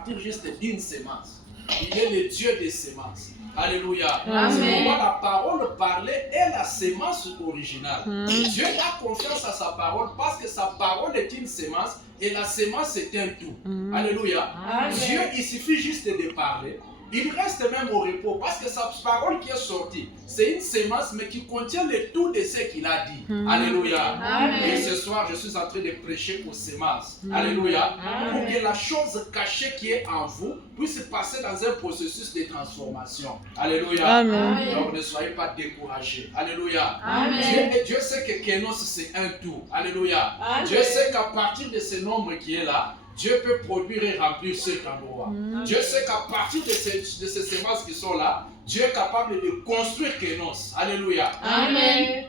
partir juste d'une sémence. Il est le Dieu des sémences. Alléluia. Amen. C'est pourquoi la parole parlée est la sémence originale. Dieu a confiance à sa parole parce que sa parole est une sémence et la sémence est un tout. Alléluia. Amen. Dieu, il suffit juste de parler. Il reste même au repos parce que sa parole qui est sortie, c'est une sémence mais qui contient le tout de ce qu'il a dit. Alléluia. Amen. Et ce soir, je suis en train de prêcher aux sémences. Alléluia. Pour que la chose cachée qui est en vous puisse passer dans un processus de transformation. Alléluia. Amen. Donc ne soyez pas découragés. Alléluia. Amen. Dieu sait que Kénos c'est un tout. Alléluia. Amen. Dieu sait qu'à partir de ce nombre qui est là, Dieu peut produire et remplir cet endroit. Dieu sait qu'à partir de ces semences qui sont là, Dieu est capable de construire Kénos. Alléluia. Amen.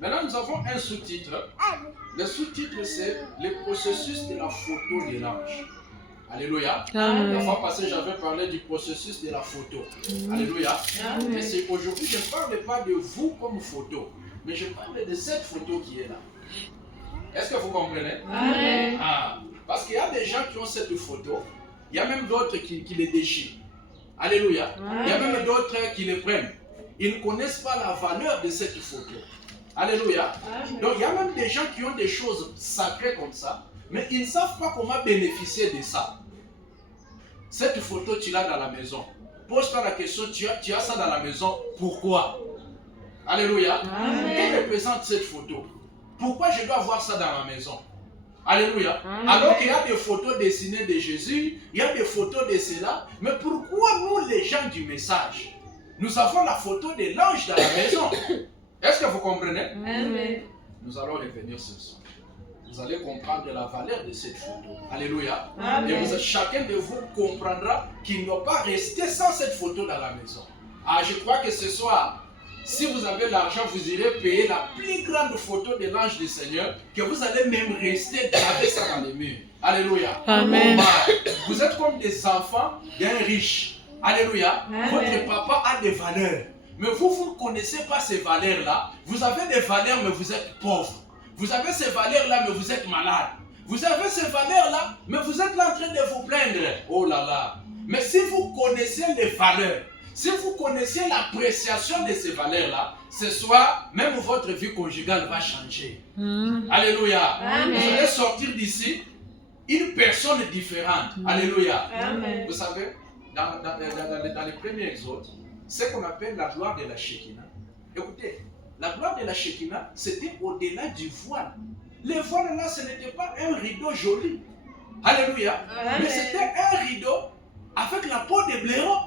Maintenant, nous avons un sous-titre. Le sous-titre, c'est le processus de la photo de l'ange. Alléluia. La fois passée, j'avais parlé du processus de la photo. Alléluia. Amen. Et aujourd'hui, je ne parle pas de vous comme photo, mais je parle de cette photo qui est là. Est-ce que vous comprenez? Amen. Parce qu'il y a des gens qui ont cette photo, il y a même d'autres qui les déchirent. Alléluia. Il y a même d'autres qui les prennent. Ils ne connaissent pas la valeur de cette photo. Alléluia. Amen. Donc il y a même des gens qui ont des choses sacrées comme ça, mais ils ne savent pas comment bénéficier de ça. Cette photo, tu l'as dans la maison. Pose-toi la question, tu as ça dans la maison, pourquoi? Alléluia. Amen. Que représente cette photo? Pourquoi je dois avoir ça dans ma maison? Alléluia. Amen. Alors qu'il y a des photos dessinées de Jésus, il y a des photos de cela, mais pourquoi nous, les gens du message, nous avons la photo de l'ange dans la maison? Est-ce que vous comprenez? Amen. Nous allons revenir ce soir. Vous allez comprendre la valeur de cette photo. Alléluia. Amen. Et chacun de vous comprendra qu'il ne va pas rester sans cette photo dans la maison. Je crois que ce soir, si vous avez l'argent, vous irez payer la plus grande photo de l'ange du Seigneur, que vous allez même rester avec ça dans les murs. Alléluia. Amen. Vous êtes comme des enfants d'un riche. Alléluia. Amen. Votre papa a des valeurs. Mais vous ne connaissez pas ces valeurs-là. Vous avez des valeurs, mais vous êtes pauvre. Vous avez ces valeurs-là, mais vous êtes malade. Vous avez ces valeurs-là, mais vous êtes là en train de vous plaindre. Oh là là. Mais si vous connaissez les valeurs, si vous connaissez l'appréciation de ces valeurs-là, ce soir, même votre vie conjugale va changer. Alléluia. Amen. Vous allez sortir d'ici une personne différente. Alléluia. Amen. Vous savez, dans les premiers exodes, c'est ce qu'on appelle la gloire de la Shekinah. Écoutez, la gloire de la Shekinah, c'était au-delà du voile. Le voile là, ce n'était pas un rideau joli. Alléluia. Amen. Mais c'était un rideau avec la peau de blaireau.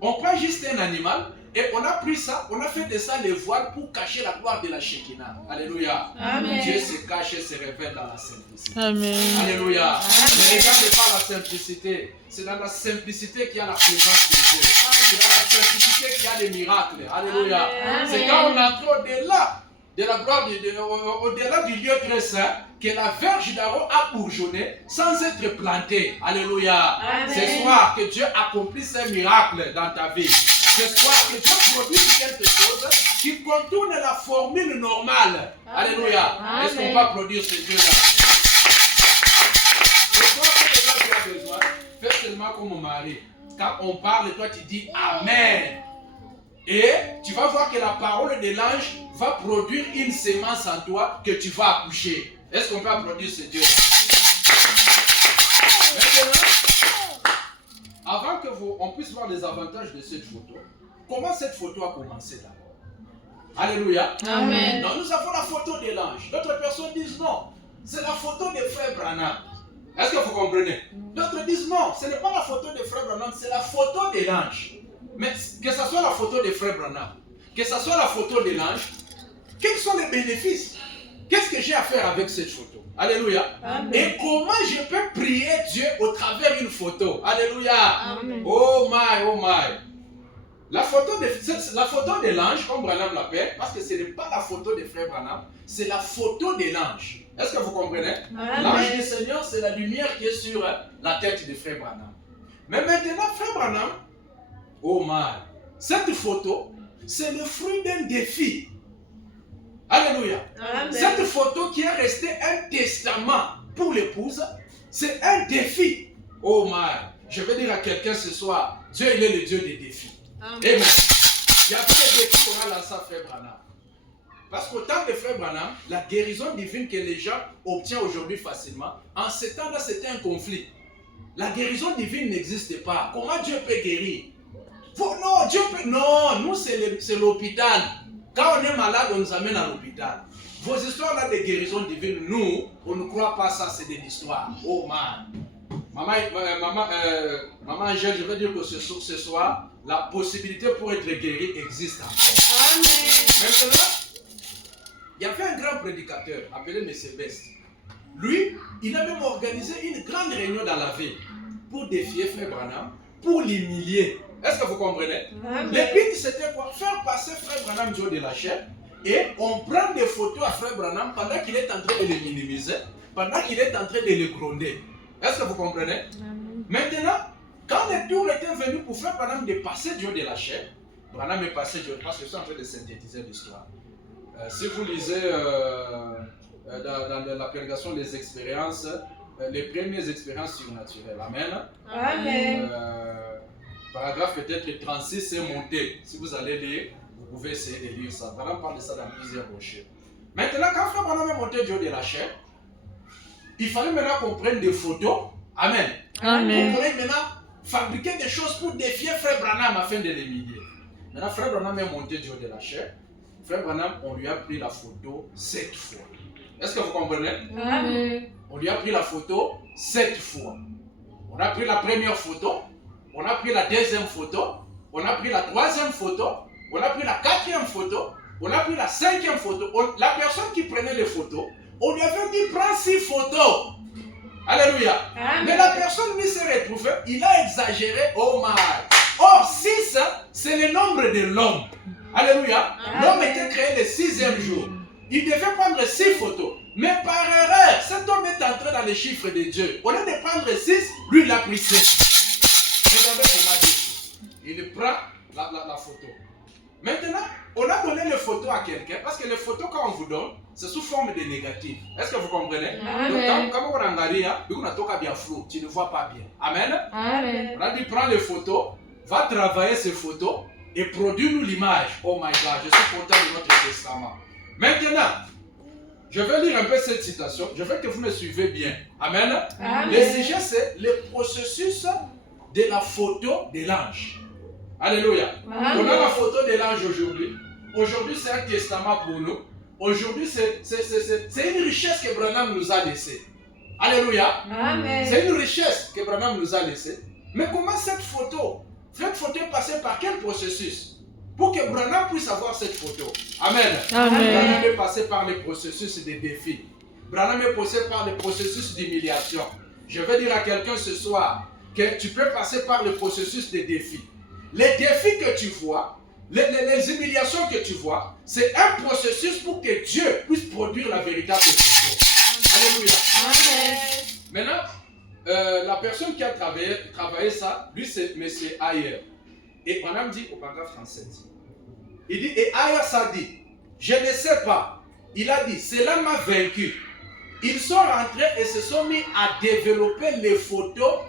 On prend juste un animal et on a pris ça, on a fait de ça le voile pour cacher la gloire de la Shekinah. Alléluia. Amen. Dieu se cache et se révèle dans la simplicité. Amen. Alléluia. Amen. Ne regardez pas la simplicité. C'est dans la simplicité qu'il y a la présence de Dieu. C'est dans la simplicité qu'il y a des miracles. Alléluia. Amen. C'est quand on entre au-delà de la gloire, au-delà du lieu très saint, que la verge d'Aaron a bourgeonné sans être plantée. Alléluia. Amen. Ce soir, que Dieu accomplisse un miracle dans ta vie. Ce soir, que Dieu produise quelque chose qui contourne la formule normale. Alléluia. Amen. Est-ce qu'on va produire ce Dieu-là? Ce soir, que tu as besoin, fais seulement comme mon mari. Quand on parle, toi tu dis Amen. Et tu vas voir que la parole de l'ange va produire une sémence en toi que tu vas accoucher. Est-ce qu'on peut applaudir ce Dieu? Maintenant, avant que on puisse voir les avantages de cette photo, comment cette photo a commencé d'abord? Alléluia. Amen. Donc nous avons la photo de l'ange. D'autres personnes disent non, c'est la photo de Frère Branham. Est-ce que vous comprenez? D'autres disent non, ce n'est pas la photo de Frère Branham, c'est la photo de l'ange. Mais que ce soit la photo de Frère Branham, que ce soit la photo de l'ange, quels sont les bénéfices? Qu'est-ce que j'ai à faire avec cette photo? Alléluia. Amen. Et comment je peux prier Dieu au travers d'une photo? Alléluia. Amen. Oh my, oh my. La photo de l'ange, comme Branham l'appelle, parce que ce n'est pas la photo de Frère Branham, c'est la photo de l'ange. Est-ce que vous comprenez? Amen. L'ange du Seigneur, c'est la lumière qui est sur la tête de Frère Branham. Mais maintenant, Frère Branham, oh my, cette photo, c'est le fruit d'un défi. Alléluia. Amen. Cette photo qui est restée un testament pour l'épouse, c'est un défi. Oh my, je vais dire à quelqu'un ce soir, Dieu il est le Dieu des défis. Amen. Amen. Il y a des défis qu'on a lancés à Frère Branham. Parce qu'au temps de Frère Branham, la guérison divine que les gens obtiennent aujourd'hui facilement, en ce temps-là c'était un conflit. La guérison divine n'existe pas. Comment Dieu peut guérir? Non, Dieu peut... Non, nous c'est l'hôpital. Quand on est malade, on nous amène à l'hôpital. Vos histoires là de guérison divine, nous, on ne croit pas ça, c'est de l'histoire. Oh man. Maman Angèle, je veux dire que ce soir, la possibilité pour être guéri existe encore. Amen. Maintenant, il y avait un grand prédicateur appelé M. Best. Lui, il a même organisé une grande réunion dans la ville pour défier Frère Branham, pour l'humilier. Est-ce que vous comprenez? Amen. Le but c'était quoi? Faire passer Frère Branham du haut de la chair et on prend des photos à Frère Branham pendant qu'il est en train de les minimiser, pendant qu'il est en train de les gronder. Est-ce que vous comprenez? Amen. Maintenant, quand le tour était venu pour Frère Branham de passer du haut de la chair, Branham est passé du haut, parce que je suis en train de synthétiser l'histoire. Si vous lisez dans la prédication des expériences, les premières expériences surnaturelles. Amen. Amen. Paragraphe peut-être 36 est monté. Si vous allez lire, vous pouvez essayer de lire ça. Branham parle de ça dans plusieurs brochures. Maintenant, quand Frère Branham est monté du haut de la chair, il fallait maintenant qu'on prenne des photos. Amen. Amen. On pourrait maintenant fabriquer des choses pour défier Frère Branham afin de l'humilier. Maintenant, Frère Branham est monté du haut de la chair. Frère Branham, on lui a pris la photo 7 fois. Est-ce que vous comprenez? Amen. On lui a pris la photo 7 fois. On a pris la première photo, on a pris la deuxième photo, on a pris la troisième photo, on a pris la quatrième photo, on a pris la cinquième photo. La personne qui prenait les photos, on lui avait dit prends 6 photos. Alléluia. Amen. Mais la personne qui s'est retrouvée, il a exagéré. Oh my. Or 6, c'est le nombre de l'homme. Alléluia. Amen. L'homme était créé le 6e jour. Il devait prendre 6 photos. Mais par erreur, cet homme est entré dans les chiffres de Dieu. Au lieu de prendre 6, lui il a pris 7. Regardez comment Dieu. Il prend la photo. Maintenant, on a donné les photos à quelqu'un parce que les photos quand on vous donne, c'est sous forme de négatif. Est-ce que vous comprenez? Amen. Donc, quand on a bien flou, tu ne vois pas bien. Amen. Amen. On a dit prends les photos, va travailler ces photos et produis-nous l'image. Oh my God, je suis content de notre testament. Maintenant, je vais lire un peu cette citation. Je veux que vous me suivez bien. Amen. Amen. Le sujet, c'est le processus de la photo de l'ange. Alléluia. Amen. On a la photo de l'ange aujourd'hui. Aujourd'hui, c'est un testament pour nous. Aujourd'hui, c'est une richesse que Branham nous a laissée. Alléluia. Amen. C'est une richesse que Branham nous a laissée. Mais comment cette photo est passée par quel processus? Pour que Branham puisse avoir cette photo. Amen. Branham est passé par le processus des défis. Branham est passé par le processus d'humiliation. Je vais dire à quelqu'un ce soir que tu peux passer par le processus des défis. Les défis que tu vois, les humiliations que tu vois, c'est un processus pour que Dieu puisse produire la véritable photo. Alléluia. Amen. Maintenant, la personne qui a travaillé ça, lui c'est M. Ayer. Et Branham dit au paragraphe 37, il dit, et Ayer ça dit, je ne sais pas. Il a dit, cela m'a vaincu. Ils sont rentrés et se sont mis à développer les photos.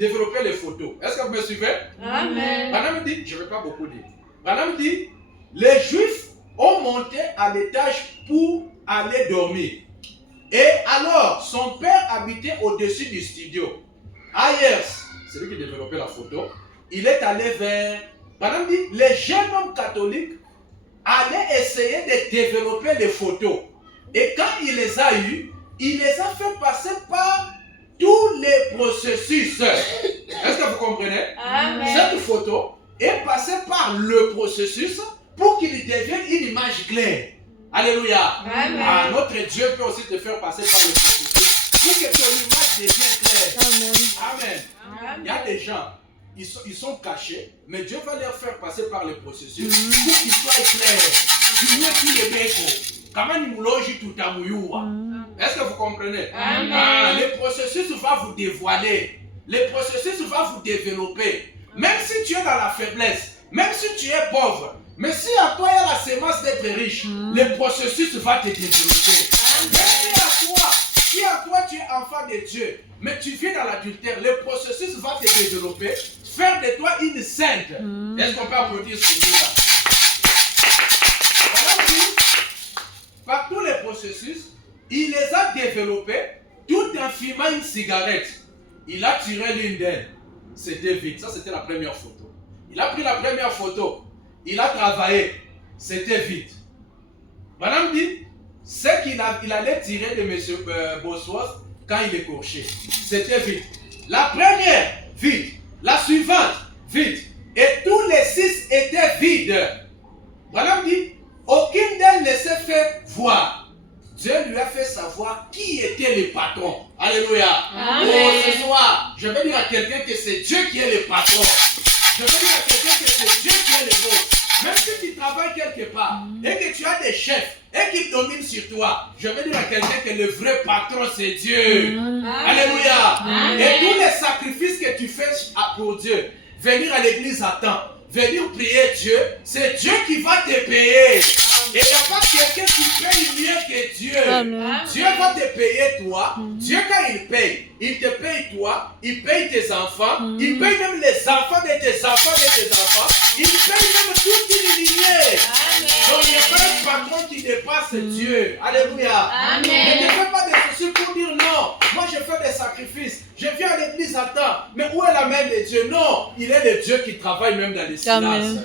Développer les photos. Est-ce que vous me suivez? Amen. Branham dit, je ne vais pas beaucoup dire. Branham dit, les Juifs ont monté à l'étage pour aller dormir. Et alors, son père habitait au-dessus du studio. Ayers, c'est lui qui développait la photo, il est allé vers... Branham dit, les jeunes hommes catholiques allaient essayer de développer les photos. Et quand il les a eues, il les a fait passer par tous les processus. Est-ce que vous comprenez? Amen. Cette photo est passée par le processus pour qu'il devienne une image claire. Alléluia. Amen. Ah, notre Dieu peut aussi te faire passer par le processus pour que ton image devienne claire. Amen. Il y a des gens, ils sont cachés, mais Dieu va leur faire passer par le processus pour qu'ils soient clairs. Est-ce que vous comprenez? Amen. Ah, le processus va vous dévoiler. Le processus va vous développer. Même si tu es dans la faiblesse, même si tu es pauvre, mais si à toi il y a la sémence d'être riche, le processus va te développer. Même si à toi Si à toi tu es enfant de Dieu, mais tu vis dans l'adultère, le processus va te développer, faire de toi une sainte. Est-ce qu'on peut applaudir ce Dieu-là? Par tous les processus, il les a développés tout en fumant une cigarette. Il a tiré l'une d'elles. C'était vide. Ça, c'était la première photo. Il a pris la première photo. Il a travaillé. C'était vide. Madame dit, c'est qu'il allait tirer de M. Bosworth quand il est couché. C'était vide. La première, vide. La suivante, vide. Et tous les 6 étaient vides. Madame dit, aucune d'elles ne s'est fait voir. Dieu lui a fait savoir qui était le patron. Alléluia. Amen. Oh, ce soir, je vais dire à quelqu'un que c'est Dieu qui est le patron. Je vais dire à quelqu'un que c'est Dieu qui est le boss. Même si tu travailles quelque part et que tu as des chefs et qui dominent sur toi, je vais dire à quelqu'un que le vrai patron c'est Dieu. Alléluia. Et tous les sacrifices que tu fais pour Dieu, venir à l'église à temps, venir prier Dieu, c'est Dieu qui va te payer. Et il n'y a pas quelqu'un qui paye mieux que Dieu. Amen. Dieu va te payer toi. Dieu quand il te paye toi, il paye tes enfants, il paye même les enfants de tes enfants de tes enfants, il paye même toute une lignée. Donc il n'y a pas un patron qui dépasse Dieu. Alléluia. Amen. Ne te fais pas de soucis pour dire non. Moi je fais des sacrifices. Je viens à l'église à temps. Mais où est la main de Dieu? Non, il est le Dieu qui travaille même dans les silences.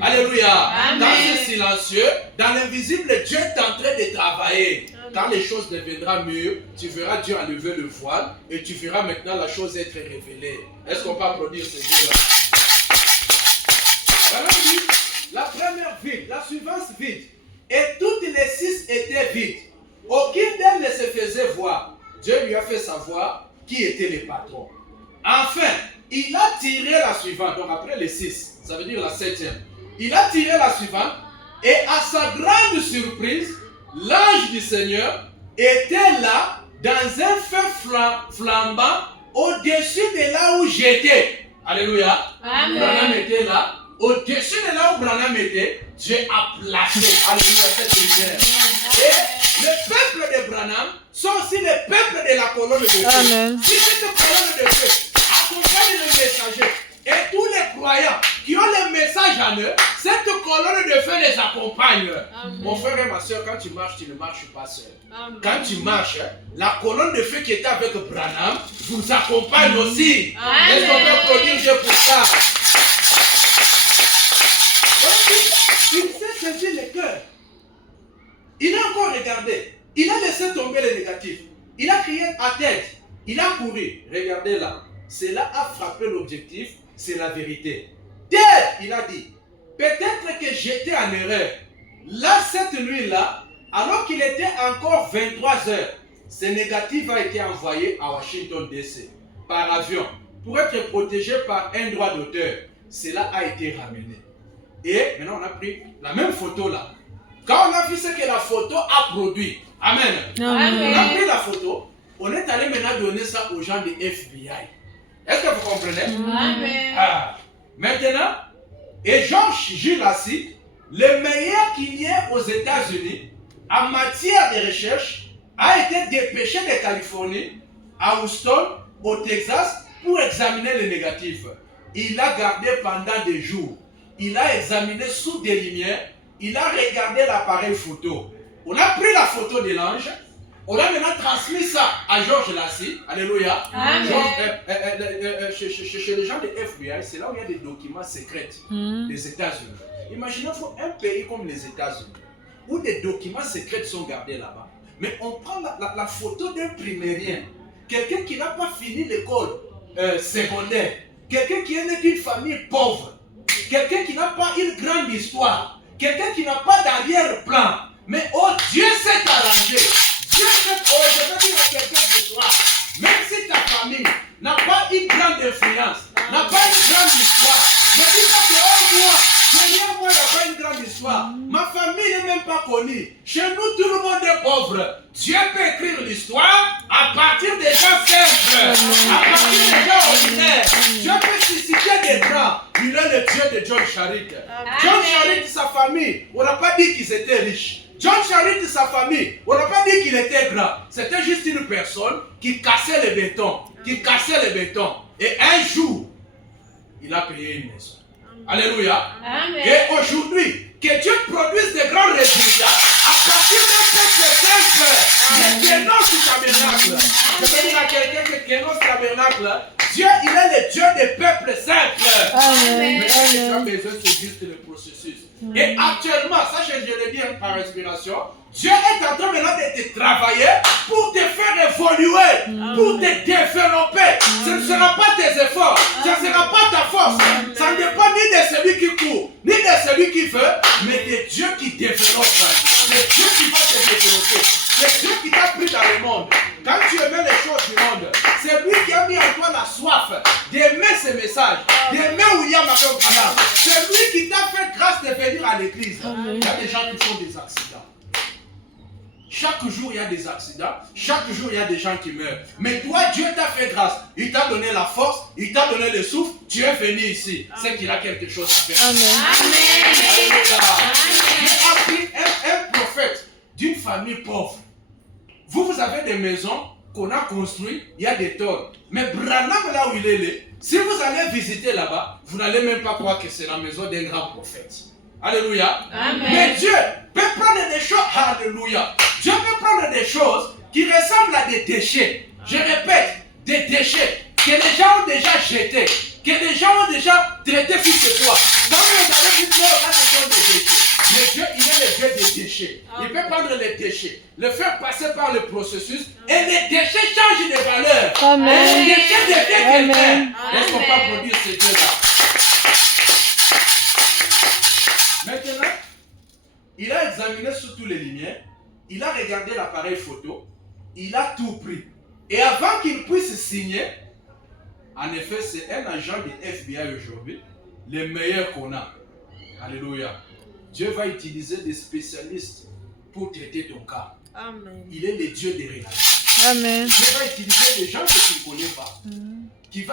Alléluia. Amen. Dans le silencieux, dans l'invisible, Dieu est en train de travailler. Quand les choses deviendront mieux, tu verras Dieu enlever le voile et tu verras maintenant la chose être révélée. Est-ce qu'on peut applaudir ce Dieu-là? La première vide, la suivante vide. Et toutes les 6 étaient vides. Aucune d'elles ne se faisait voir. Dieu lui a fait savoir qui était le patron. Enfin, il a tiré la suivante. Donc après les 6, ça veut dire la 7e. Il a tiré la suivante. Et à sa grande surprise, l'ange du Seigneur était là dans un feu flambant au-dessus de là où j'étais. Alléluia. Amen. Branham était là. Au-dessus de là où Branham était, Dieu a placé. Alléluia, cette lumière. Et le peuple de Branham sont aussi le peuple de la colonne de feu. Amen. Si cette colonne de feu accompagne le messager et tous les croyants qui ont le message en eux, cette colonne de feu les accompagne. Amen. Mon frère et ma soeur, quand tu marches, tu ne marches pas seul. Amen. Quand tu marches, la colonne de feu qui était avec Branham vous accompagne aussi. Amen. Est-ce qu'on peut applaudir Dieu pour ça? Il s'est saisi le cœur. Il a encore regardé. Il a laissé tomber les négatifs. Il a crié à tête. Il a couru. Regardez là. Cela a frappé l'objectif. C'est la vérité. Tête, il a dit. Peut-être que j'étais en erreur. Là, cette nuit-là, alors qu'il était encore 23 heures, ce négatif a été envoyé à Washington DC par avion pour être protégé par un droit d'auteur. Cela a été ramené. Et maintenant, on a pris la même photo là. Quand on a vu ce que la photo a produit, Amen. Amen. On a pris la photo, on est allé maintenant donner ça aux gens du FBI. Est-ce que vous comprenez? Amen. Ah. Maintenant, et Georges Gilassi, le meilleur qu'il y ait aux États-Unis en matière de recherche, a été dépêché de Californie à Houston, au Texas, pour examiner les négatifs. Il a gardé pendant des jours. Il a examiné sous des lumières. Il a regardé l'appareil photo. On a pris la photo de l'ange. On a maintenant transmis ça à Georges Lassie. Alléluia. Amen. Chez les gens de FBI, c'est là où il y a des documents secrets des États-Unis. Imaginez-vous un pays comme les États-Unis, où des documents secrets sont gardés là-bas. Mais on prend la photo d'un primérien, quelqu'un qui n'a pas fini l'école secondaire, quelqu'un qui est né d'une famille pauvre, quelqu'un qui n'a pas une grande histoire, quelqu'un qui n'a pas d'arrière-plan. Mais oh, Dieu s'est arrangé. Dieu s'est... Oh, je veux dire à quelqu'un ce soir, même si ta famille n'a pas une grande influence, n'a pas une grande histoire, ne dis pas que oh moi, derrière moi, il n'y a pas une grande histoire. Ma famille n'est même pas connue. Chez nous, tout le monde est pauvre. Dieu peut écrire l'histoire à partir des gens simples, à partir des gens ordinaires. Dieu peut susciter des grands. Il est le Dieu de John Charit. John Charit, sa famille, on n'a pas dit qu'ils étaient riches. John Charit, sa famille, on n'a pas dit qu'il était grand. C'était juste une personne qui cassait les bétons. Et un jour, il a payé une maison. Alléluia. Amen. Et aujourd'hui, que Dieu produise de grands résultats à partir d'un texte simple. Le Kénos du tabernacle. Je vais dire à quelqu'un que Kénos tabernacle, Dieu, il est le Dieu des peuples simples. Amen. Mais ce que tu as besoin, c'est juste le processus. Et actuellement, ça je le dis par inspiration, Dieu est en train maintenant de te travailler pour te faire évoluer, pour te développer. Ce ne sera pas tes efforts, ce ne sera pas ta force. Ça ne dépend ni de celui qui court, ni de celui qui veut, mais de Dieu qui développe. C'est Dieu qui va te développer. C'est Dieu qui t'a pris dans le monde. Quand tu aimais les choses du monde, c'est lui qui a mis en toi la soif d'aimer ce message, d'aimer William Marion Branham. C'est lui qui t'a fait grâce de venir à l'église. Il y a des gens qui font des accidents. Chaque jour, il y a des accidents. Chaque jour, il y a des gens qui meurent. Mais toi, Dieu t'a fait grâce. Il t'a donné la force. Il t'a donné le souffle. Tu es venu ici. C'est qu'il a quelque chose à faire. Amen. Dieu a pris un prophète d'une famille pauvre. Vous avez des maisons qu'on a construites. Il y a des torts. Mais Branham, là où il est, si vous allez visiter là-bas, vous n'allez même pas croire que c'est la maison d'un grand prophète. Alléluia. Amen. Mais Dieu peut prendre des choses. Alléluia. Dieu peut prendre des choses qui ressemblent à des déchets. Je répète, des déchets que les gens ont déjà jetés, que les gens ont déjà traités fils de toi. Quand vous avez dit non, là ce sont des déchets. Mais Dieu, il est le Dieu des déchets. Il peut prendre les déchets, le faire passer par le processus et les déchets changent de valeur. Amen. Les déchets deviennent quelqu'un. Est-ce qu'on Amen. peut produire ces deux-là? Maintenant, il a examiné sous toutes les lumières, il a regardé l'appareil photo, il a tout pris. Et avant qu'il puisse signer, en effet, c'est un agent de FBI aujourd'hui, le meilleur qu'on a. Alléluia. Dieu va utiliser des spécialistes pour traiter ton cas. Amen. Il est le Dieu des réalités. Amen. Dieu va utiliser des gens que tu ne connais pas.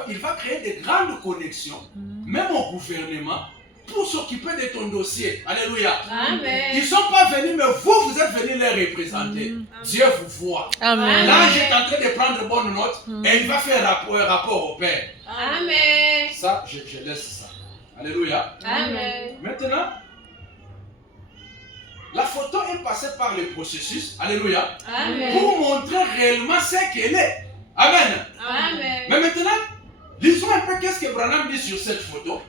Il va créer des grandes connexions, même au gouvernement, pour s'occuper de ton dossier. Alléluia. Amen. Ils ne sont pas venus, mais vous êtes venus les représenter. Dieu vous voit. Amen. L'ange est en train de prendre bonne note et il va faire un rapport au Père. Amen. Ça, je laisse ça. Alléluia. Amen. Maintenant, la photo est passée par le processus. Alléluia. Amen. Pour montrer réellement ce qu'elle est. Amen. Amen. Mais maintenant, lisons un peu qu'est-ce que Branham dit sur cette photo.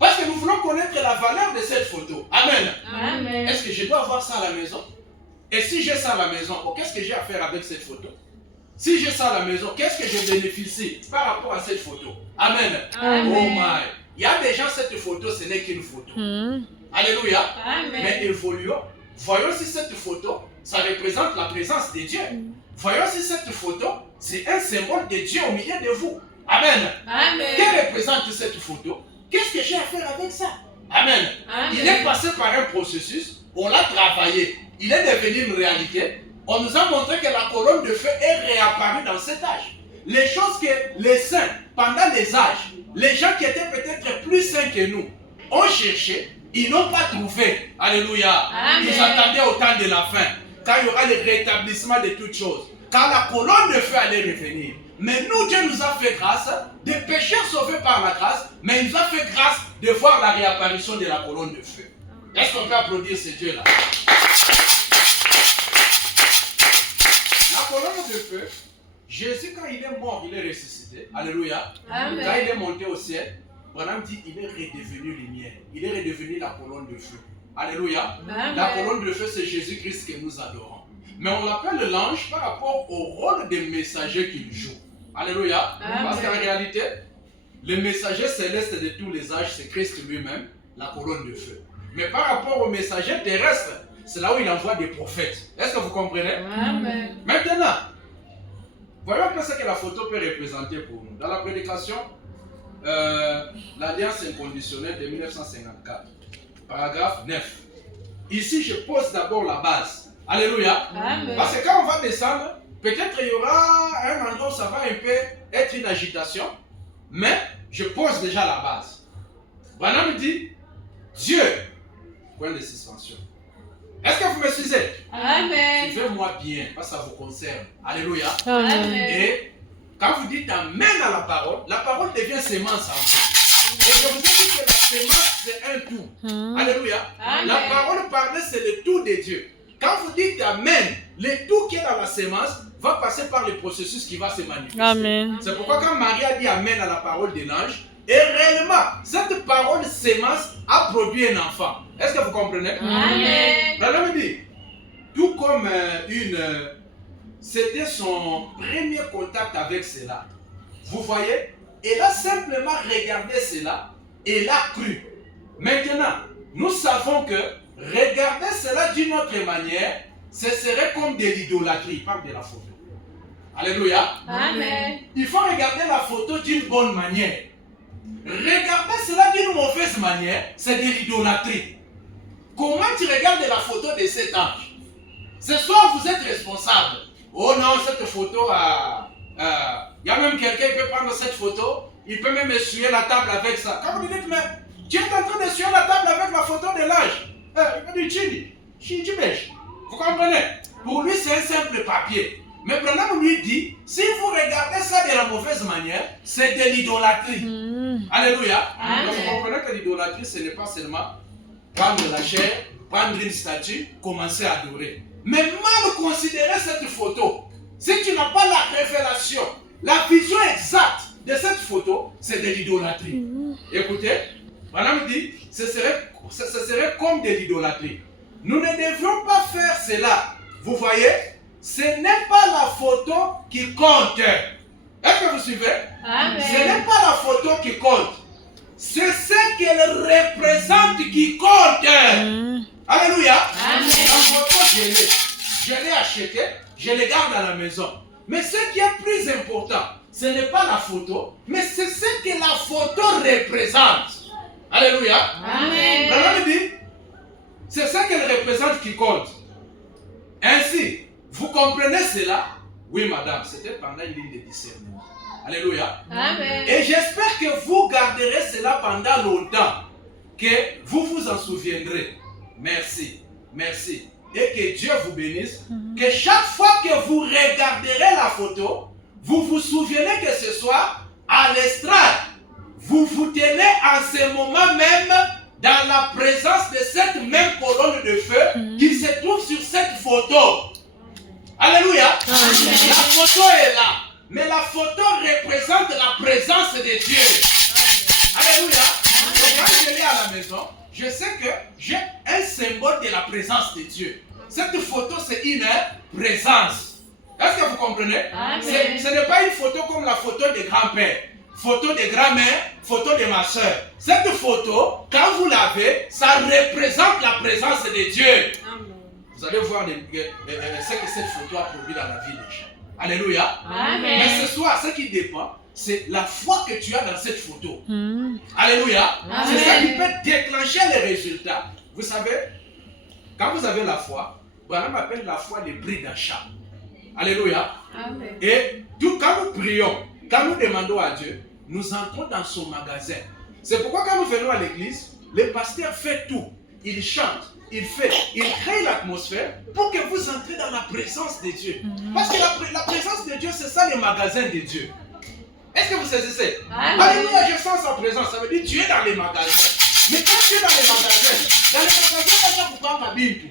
Parce que nous voulons connaître la valeur de cette photo. Amen. Amen. Est-ce que je dois avoir ça à la maison? Et si j'ai ça à la maison, qu'est-ce que j'ai à faire avec cette photo? Si j'ai ça à la maison, qu'est-ce que je bénéficie par rapport à cette photo? Amen. Amen. Oh my. Il y a des gens, cette photo, ce n'est qu'une photo. Alléluia. Amen. Mais évoluons. Voyons si cette photo, ça représente la présence de Dieu. Voyons si cette photo, c'est un symbole de Dieu au milieu de vous. Amen. Amen. Que représente cette photo? Qu'est-ce que j'ai à faire avec ça? Amen. Amen. Il est passé par un processus, on l'a travaillé, il est devenu une réalité. On nous a montré que la colonne de feu est réapparue dans cet âge. Les choses que les saints, pendant les âges, les gens qui étaient peut-être plus saints que nous, ont cherché, ils n'ont pas trouvé. Alléluia. Amen. Ils attendaient au temps de la fin, quand il y aura le rétablissement de toutes choses, quand la colonne de feu allait revenir. Mais nous, Dieu nous a fait grâce, des pécheurs sauvés par la grâce, mais il nous a fait grâce de voir la réapparition de la colonne de feu. Est-ce qu'on peut applaudir ce Dieu-là? La colonne de feu, Jésus, quand il est mort, il est ressuscité. Alléluia. Amen. Quand il est monté au ciel, Branham dit il est redevenu lumière. Il est redevenu la colonne de feu. Alléluia. Amen. La colonne de feu, c'est Jésus-Christ que nous adorons. Mais on l'appelle l'ange par rapport au rôle des messagers qu'il joue. Alléluia. Amen. Parce qu'en réalité, le messager céleste de tous les âges, c'est Christ lui-même, la colonne de feu. Mais par rapport au messager terrestre, c'est là où il envoie des prophètes. Est-ce que vous comprenez? Amen. Maintenant, voyons un peu ce que la photo peut représenter pour nous. Dans la prédication, l'Alliance inconditionnelle de 1954, paragraphe 9. Ici, je pose d'abord la base. Alléluia. Amen. Parce que quand on va descendre, peut-être il y aura un endroit où ça va un peu être une agitation, mais je pose déjà la base. Branham dit, Dieu, point de suspension. Est-ce que vous me suivez? Amen. Suivez-moi bien, parce que ça vous concerne. Alléluia. Amen. Et quand vous dites Amen à la parole devient sémence en vous. Et je vous ai dit que la sémence, c'est un tout. Alléluia. Amen. La parole parlée, c'est le tout de Dieu. Quand vous dites Amen, le tout qui est dans la sémence va passer par le processus qui va se manifester. Amen. C'est pourquoi quand Marie a dit Amen à la parole de l'ange, et réellement, cette parole sémence a produit un enfant. Est-ce que vous comprenez? Amen. La me dit, tout comme c'était son premier contact avec cela. Vous voyez, elle a simplement regardé cela et elle a cru. Maintenant, nous savons que regarder cela d'une autre manière, ce serait comme de l'idolâtrie. Il parle de la photo. Alléluia. Amen. Il faut regarder la photo d'une bonne manière. Regarder cela d'une mauvaise manière, c'est de l'idolâtrie. Comment tu regardes la photo de cet ange? Ce soir, vous êtes responsable. Oh non, cette photo, il y a même quelqu'un qui peut prendre cette photo, il peut même essuyer la table avec ça. Quand vous lui dites, mais tu es en train d'essuyer la table avec la photo de l'ange. Il peut dire, tu bêches. Vous comprenez? Pour lui, c'est un simple papier. Mais Branham lui dit, si vous regardez ça de la mauvaise manière, c'est de l'idolâtrie. Alléluia. Amen. Donc vous comprenez que l'idolâtrie, ce n'est pas seulement prendre la chair, prendre une statue, commencer à adorer. Mais mal considérer cette photo. Si tu n'as pas la révélation, la vision exacte de cette photo, c'est de l'idolâtrie. Écoutez, Branham dit, ce serait comme de l'idolâtrie. Nous ne devions pas faire cela. Vous voyez? Ce n'est pas la photo qui compte. Est-ce que vous suivez? Amen. Ce n'est pas la photo qui compte. C'est ce qu'elle représente qui compte. Alléluia. Amen. La photo, je l'ai achetée, je l'ai garde à la maison. Mais ce qui est plus important, ce n'est pas la photo, mais c'est ce que la photo représente. Alléluia. Amen. La Bible dit, c'est ce qu'elle représente qui compte. Ainsi, vous comprenez cela? Oui, madame, c'était pendant une ligne de discernement. Alléluia. Amen. Et j'espère que vous garderez cela pendant longtemps, que vous vous en souviendrez. Merci, merci. Et que Dieu vous bénisse. Que chaque fois que vous regarderez la photo, vous vous souvenez que ce soir, à l'estrade, vous vous tenez en ce moment même dans la présence de cette même colonne de feu qui se trouve sur cette photo. Alléluia. La photo est là. Mais la photo représente la présence de Dieu. Alléluia. Donc quand je l'ai à la maison, je sais que j'ai un symbole de la présence de Dieu. Cette photo, c'est une présence. Est-ce que vous comprenez? Ce n'est pas une photo comme la photo de grand-père, photo de grand-mère, photo de ma soeur. Cette photo, quand vous l'avez, ça représente la présence de Dieu. Vous allez voir ce que cette photo a produit dans la vie des gens. Alléluia. Amen. Mais ce soir, ce qui dépend, c'est la foi que tu as dans cette photo. Alléluia. Amen. C'est ça qui peut déclencher les résultats. Vous savez, quand vous avez la foi, Branham appelle la foi le prix d'achat. Alléluia. Amen. Et tout quand nous prions, quand nous demandons à Dieu, nous entrons dans son magasin. C'est pourquoi quand nous venons à l'église, le pasteur fait tout. Il chante. Il crée l'atmosphère pour que vous entrez dans la présence de Dieu. Parce que la présence de Dieu, c'est ça le magasin de Dieu. Est-ce que vous saisissez? Amen. Alléluia, je sens sa présence. Ça veut dire que tu es dans les magasins. Mais quand tu es dans les magasins, tu prends ma Bible.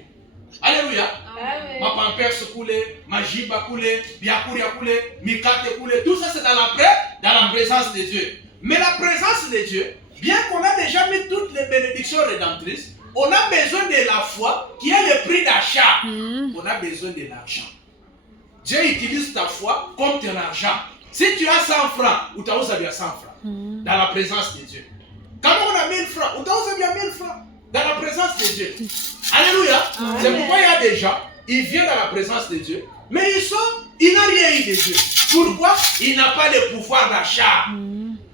Alléluia. Amen. Ma pampers coulée, ma jiba coulée, biakouria coulée, mikate coulée. Tout ça, c'est dans la présence de Dieu. Mais la présence de Dieu, bien qu'on a déjà mis toutes les bénédictions rédemptrices, on a besoin de la foi qui est le prix d'achat. On a besoin de l'argent. Dieu utilise ta foi comme ton argent. Si tu as 100 francs, ou tu as bien 100 francs dans la présence de Dieu. Quand on a 1000 francs, ou tu as bien 1000 francs dans la présence de Dieu. Alléluia. C'est pourquoi il y a des gens, ils viennent dans la présence de Dieu, mais ils n'ont rien eu de Dieu. Pourquoi? Il n'a pas de pouvoir d'achat.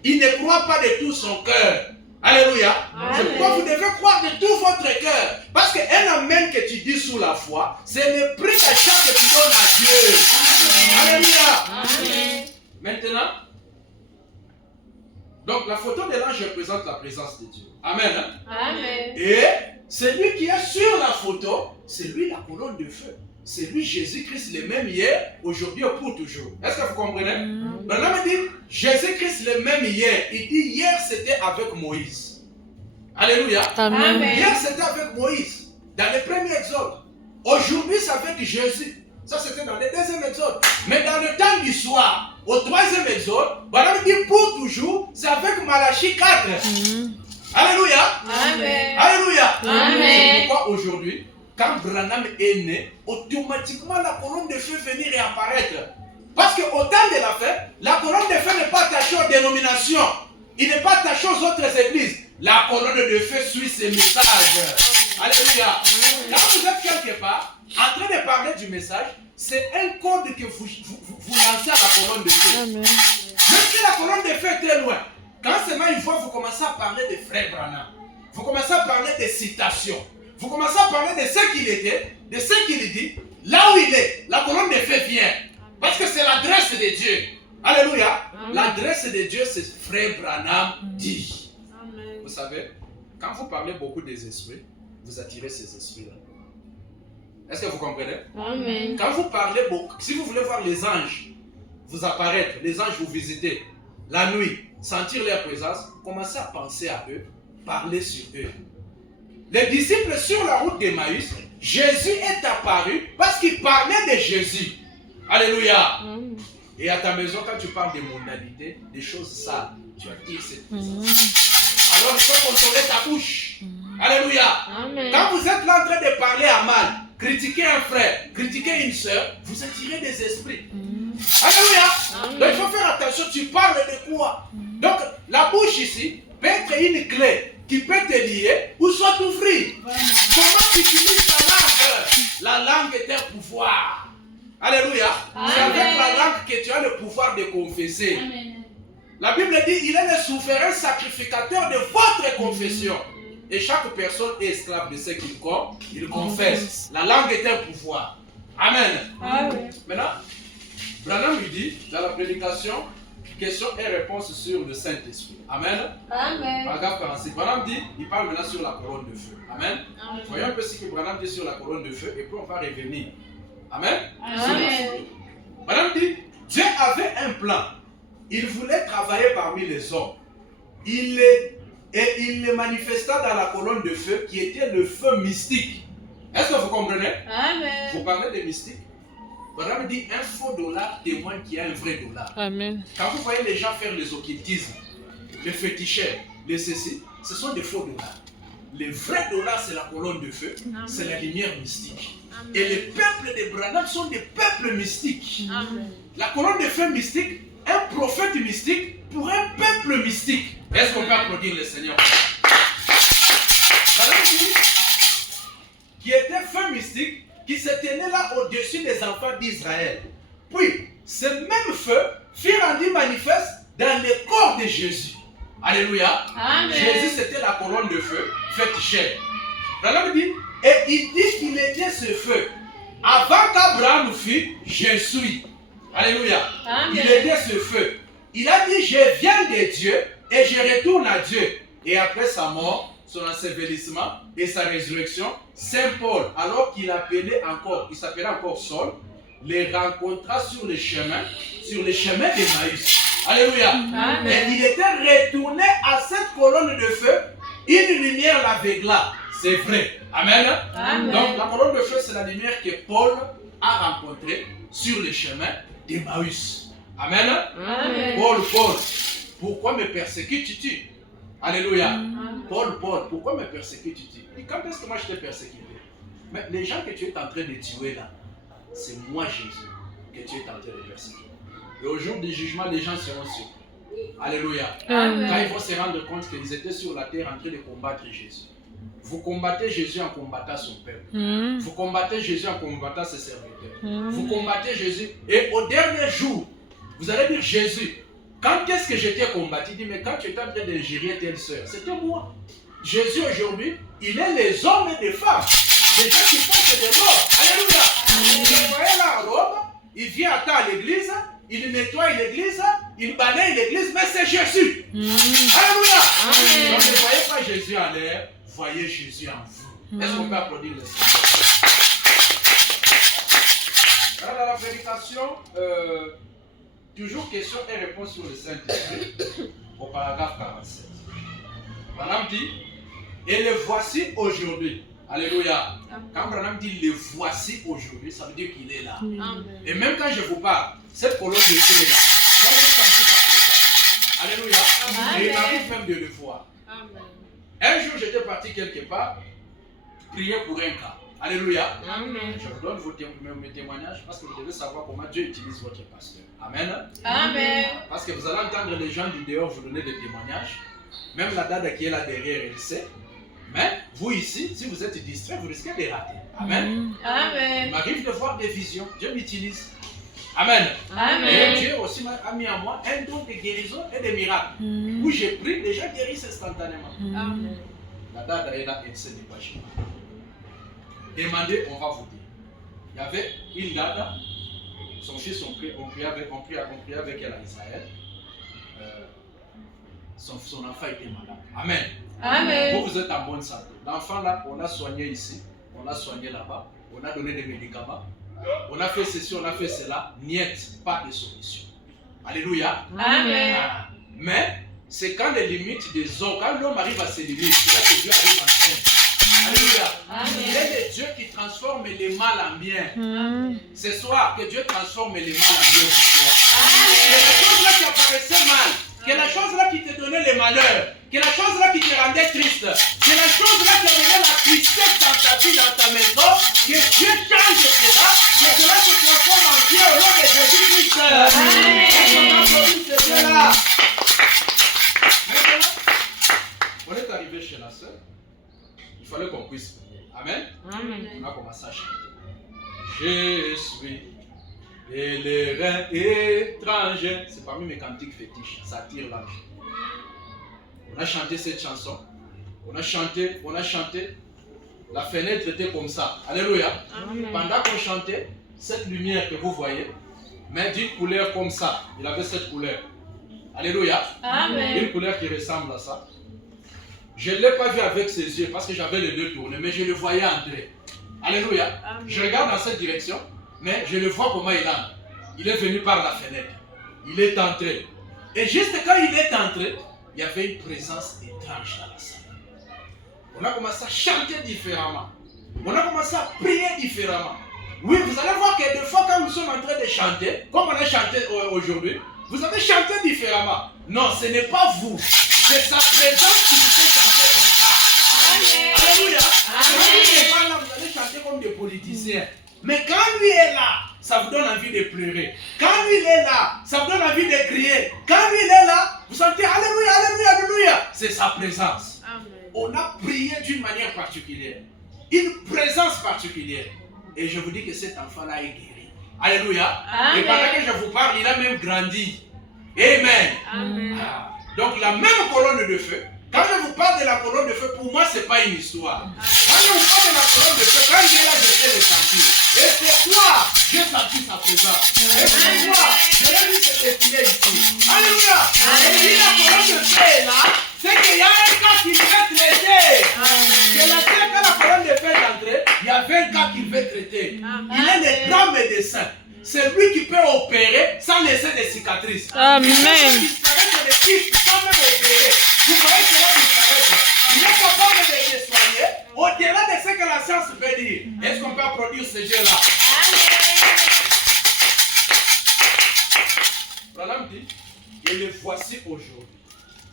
Il ne croit pas de tout son cœur. Alléluia. C'est pourquoi vous devez croire de tout votre cœur. Parce qu'un amen que tu dis sous la foi, c'est le prix d'achat que tu donnes à Dieu. Alléluia. Amen. Maintenant, donc la photo de l'ange représente la présence de Dieu. Amen. Hein? Amen. Et celui qui est sur la photo, c'est lui la colonne de feu. C'est lui Jésus-Christ le même hier, aujourd'hui et pour toujours. Est-ce que vous comprenez? Branham dit, Jésus-Christ le même hier. Il dit, hier c'était avec Moïse. Alléluia. Amen. Hier c'était avec Moïse, dans le premier exode. Aujourd'hui c'est avec Jésus. Ça c'était dans le deuxième exode. Mais dans le temps du soir, au troisième exode, Branham dit, pour toujours, c'est avec Malachie 4. Alléluia. Amen. Alléluia. Amen. C'est pourquoi aujourd'hui, quand Branham est né, automatiquement la colonne de feu venir réapparaître. Parce qu'au temps de la fête, la colonne de feu n'est pas attachée aux dénominations. Il n'est pas attaché aux autres églises. La colonne de feu suit ses messages. Alléluia. Quand vous êtes quelque part, en train de parler du message, c'est un code que vous lancez à la colonne de feu. Amen. Même si la colonne de feu est très loin, quand seulement une fois vous commencez à parler de frère Branham, vous commencez à parler de citations, vous commencez à parler de ce qu'il était, de ce qu'il dit, là où il est, la colonne de feu vient. Parce que c'est l'adresse de Dieu. Alléluia. L'adresse de Dieu, c'est frère Branham dit. Amen. Vous savez, quand vous parlez beaucoup des esprits, vous attirez ces esprits-là. Est-ce que vous comprenez? Amen. Quand vous parlez beaucoup, si vous voulez voir les anges vous apparaître, les anges vous visiter, la nuit, sentir leur présence, commencez à penser à eux, parler sur eux. Les disciples sur la route d'Emmaüs, Jésus est apparu parce qu'il parlait de Jésus. Alléluia. Et à ta maison, quand tu parles de mondanité, des choses sales, tu attires cette présence. Alors il faut contrôler ta bouche. Alléluia. Amen. Quand vous êtes là en train de parler à mal, critiquer un frère, critiquer une soeur, vous attirez des esprits. Alléluia. Donc il faut faire attention, tu parles de quoi? Donc la bouche ici peut être une clé qui peut te lier ou soit t'ouvrir. Comment tu utilises ta langue? La langue est un pouvoir. Alléluia. C'est avec la langue que tu as le pouvoir de confesser. Amen. La Bible dit, il est le souverain sacrificateur de votre confession. Et chaque personne est esclave de ce qu'il confesse. La langue est un pouvoir. Amen. Amen. Maintenant, Branham lui dit, dans la prédication, question et réponse sur le Saint-Esprit. Amen. Amen. Paragraphe 46. Branham dit, il parle maintenant sur la colonne de feu. Amen. Amen. Voyons un peu ce que Branham dit sur la colonne de feu et puis on va revenir. Amen. Amen. Branham dit, Dieu avait un plan. Il voulait travailler parmi les hommes. Il le manifesta dans la colonne de feu qui était le feu mystique. Est-ce que vous comprenez? Amen. Vous parlez de mystique. Branham dit, un faux dollar témoigne qu'il y a un vrai dollar. Amen. Quand vous voyez les gens faire les occultismes, les féticheurs, les ceci, ce sont des faux dollars. Les vrais dollars, c'est la colonne de feu, c'est la lumière mystique. Amen. Et les peuples de Branham sont des peuples mystiques. Amen. La colonne de feu mystique, un prophète mystique pour un peuple mystique. Est-ce qu'on peut applaudir le Seigneur? Branham dit, qui était feu mystique, qui se tenait là au-dessus des enfants d'Israël. Puis, ce même feu fut rendu manifeste dans le corps de Jésus. Alléluia. Amen. Jésus, c'était la colonne de feu faite chair. Branham dit, et il dit qu'il était ce feu. Avant qu'Abraham fût, je suis. Alléluia. Amen. Il était ce feu. Il a dit, je viens de Dieu et je retourne à Dieu. Et après sa mort, son ensevelissement et sa résurrection, Saint Paul, alors qu'il s'appelait encore Saul, les rencontra sur le chemin d'Emmaüs. Alléluia. Amen. Et il était retourné à cette colonne de feu, une lumière l'aveugla. C'est vrai. Amen. Amen. Donc la colonne de feu, c'est la lumière que Paul a rencontrée sur le chemin d'Emmaüs. Amen. Amen. Paul, pourquoi me persécutes-tu? Alléluia. Paul, pourquoi me persécutes-tu? Et quand est-ce que moi je t'ai persécuté? Mais les gens que tu es en train de tuer là, c'est moi Jésus que tu es en train de persécuter. Et au jour du jugement, les gens seront surpris. Alléluia. Amen. Quand ils vont se rendre compte qu'ils étaient sur la terre en train de combattre Jésus. Vous combattez Jésus en combattant son peuple. Vous combattez Jésus en combattant ses serviteurs. Vous combattez Jésus. Et au dernier jour, vous allez dire Jésus, quand est-ce que je t'ai combattu? Il dit, mais quand tu étais en train d'ingérer telle soeur, c'était moi. Jésus aujourd'hui, il est les hommes et les femmes. Des gens qui portent des morts. Alléluia. Vous le voyez là en robe, il vient à l'église, il nettoie l'église, il balaye l'église, mais c'est Jésus. Alléluia. Donc ne voyez pas Jésus en l'air, voyez Jésus en vous. Est-ce qu'on peut applaudir le Seigneur? Alors, dans la prédication, toujours question et réponse sur le Saint-Esprit, au paragraphe 47. Branham dit, et le voici aujourd'hui. Alléluia. Quand Branham dit le voici aujourd'hui, ça veut dire qu'il est là. Amen. Et même quand je vous parle, cette colonne de feu est là. Moi, je sens sa présence. Alléluia. Amen. Et il m'arrive même de le voir. Amen. Un jour, j'étais parti quelque part, prier pour un cas. Alléluia. Amen. Je vous donne mes témoignages parce que vous devez savoir comment Dieu utilise votre pasteur. Amen. Amen. Parce que vous allez entendre les gens du dehors vous donner des témoignages. Même la dame qui est là derrière, elle sait. Mais vous ici, si vous êtes distrait, vous risquez de rater. Amen. Il Amen. m'arrive de voir des visions. Dieu m'utilise. Amen. Et Amen. Dieu aussi a mis en moi un don de guérison et de miracles. Où j'ai pris, les gens guérissent instantanément. Amen. La dame est là, elle ne sait pas chez moi. Demandez, on va vous dire. Il y avait une dame, son fils, on priait avec elle à Israël. Son enfant était malade. Amen. Amen. Vous êtes en bonne santé. L'enfant là, on l'a soigné ici, on l'a soigné là-bas, on a donné des médicaments, on a fait ceci, on a fait cela. Niet, pas de solution. Alléluia. Amen. Ah. Mais c'est quand les limites des hommes, quand l'homme arrive à ses limites, c'est là que Dieu arrive à faire. Alléluia. Amen. Il est le Dieu qui transforme les mal en bien. Ce soir, que Dieu transforme les mal en bien pour toi. Que la chose là qui apparaissait mal, que la chose là qui te donnait les malheurs, que la chose là qui te rendait triste, que la chose là qui a donné la tristesse dans ta vie, dans ta maison, que Dieu change cela, que cela se transforme en bien au nom de Jésus-Christ. Amen. Maintenant, on est arrivé chez la sœur. Il fallait qu'on puisse prier. Amen. Amen. On a commencé à chanter. Je suis pèlerin étranger. C'est parmi mes cantiques fétiches. Ça tire l'âge. On a chanté cette chanson. On a chanté. La fenêtre était comme ça. Alléluia. Amen. Pendant qu'on chantait, cette lumière que vous voyez, mais d'une couleur comme ça. Il avait cette couleur. Alléluia. Amen. Une couleur qui ressemble à ça. Je ne l'ai pas vu avec ses yeux parce que j'avais les deux tournés, mais je le voyais entrer. Alléluia. Amen. Je regarde dans cette direction, mais je le vois comment il entre. Il est venu par la fenêtre. Il est entré. Et juste quand il est entré, il y avait une présence étrange dans la salle. On a commencé à chanter différemment. On a commencé à prier différemment. Oui, vous allez voir que des fois quand nous sommes en train de chanter, comme on a chanté aujourd'hui, vous avez chanté différemment. Non, ce n'est pas vous. C'est sa présence qui vous fait chanter comme ça. Amen. Alléluia. Amen. Quand il n'est pas là, vous allez chanter comme des politiciens. Mais quand lui est là, ça vous donne envie de pleurer. Quand lui est là, ça vous donne envie de crier. Quand lui est là, vous sentez Alléluia, Alléluia, Alléluia. C'est sa présence. Amen. On a prié d'une manière particulière. Une présence particulière. Et je vous dis que cet enfant-là est guéri. Alléluia. Amen. Et pendant que je vous parle, il a même grandi. Amen. Amen. Ah. Donc la même colonne de feu. Quand je vous parle de la colonne de feu, pour moi, ce n'est pas une histoire. Quand je vous parle de la colonne de feu, quand il est là, je sais le sentir. Et c'est quoi? J'ai senti sa présence. Et c'est quoi? Je l'ai vu se défiler ici. Alléluia. Et si la colonne de feu est là, c'est qu'il y a un cas qui fait traiter. C'est la terre, quand la colonne de feu est entrée, il y avait un cas qu'il veut traiter. Il est le grand médecin. C'est lui qui peut opérer sans laisser des cicatrices. Amen. Il disparaît de l'équipe sans même opérer. Vous voyez cela disparaître. Il est capable de les soigner au-delà de ce que la science peut dire. Est-ce qu'on peut applaudir ce Dieu-là? Branham dit, et le voici aujourd'hui.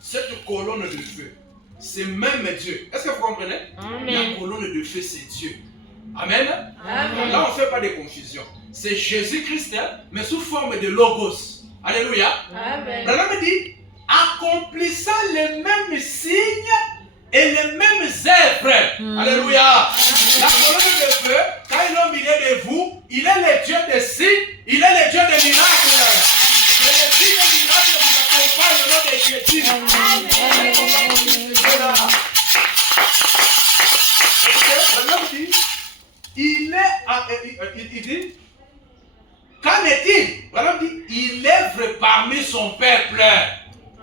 Cette colonne de feu, c'est même Dieu. Est-ce que vous comprenez? Amen. La colonne de feu, c'est Dieu. Amen. Amen. Là, on ne fait pas de confusion. C'est Jésus-Christ, hein, mais sous forme de logos. Alléluia. Amen. Branham dit, accomplissant les mêmes signes et les mêmes œuvres. Alléluia. La colonne de feu, quand il est au milieu de vous, il est le Dieu des signes, il est le Dieu des miracles. Et les signes et miracles vous accompagnent au nom de Jésus. Branham dit, il dit, qu'en est-il? Branham dit, il œuvre parmi son peuple.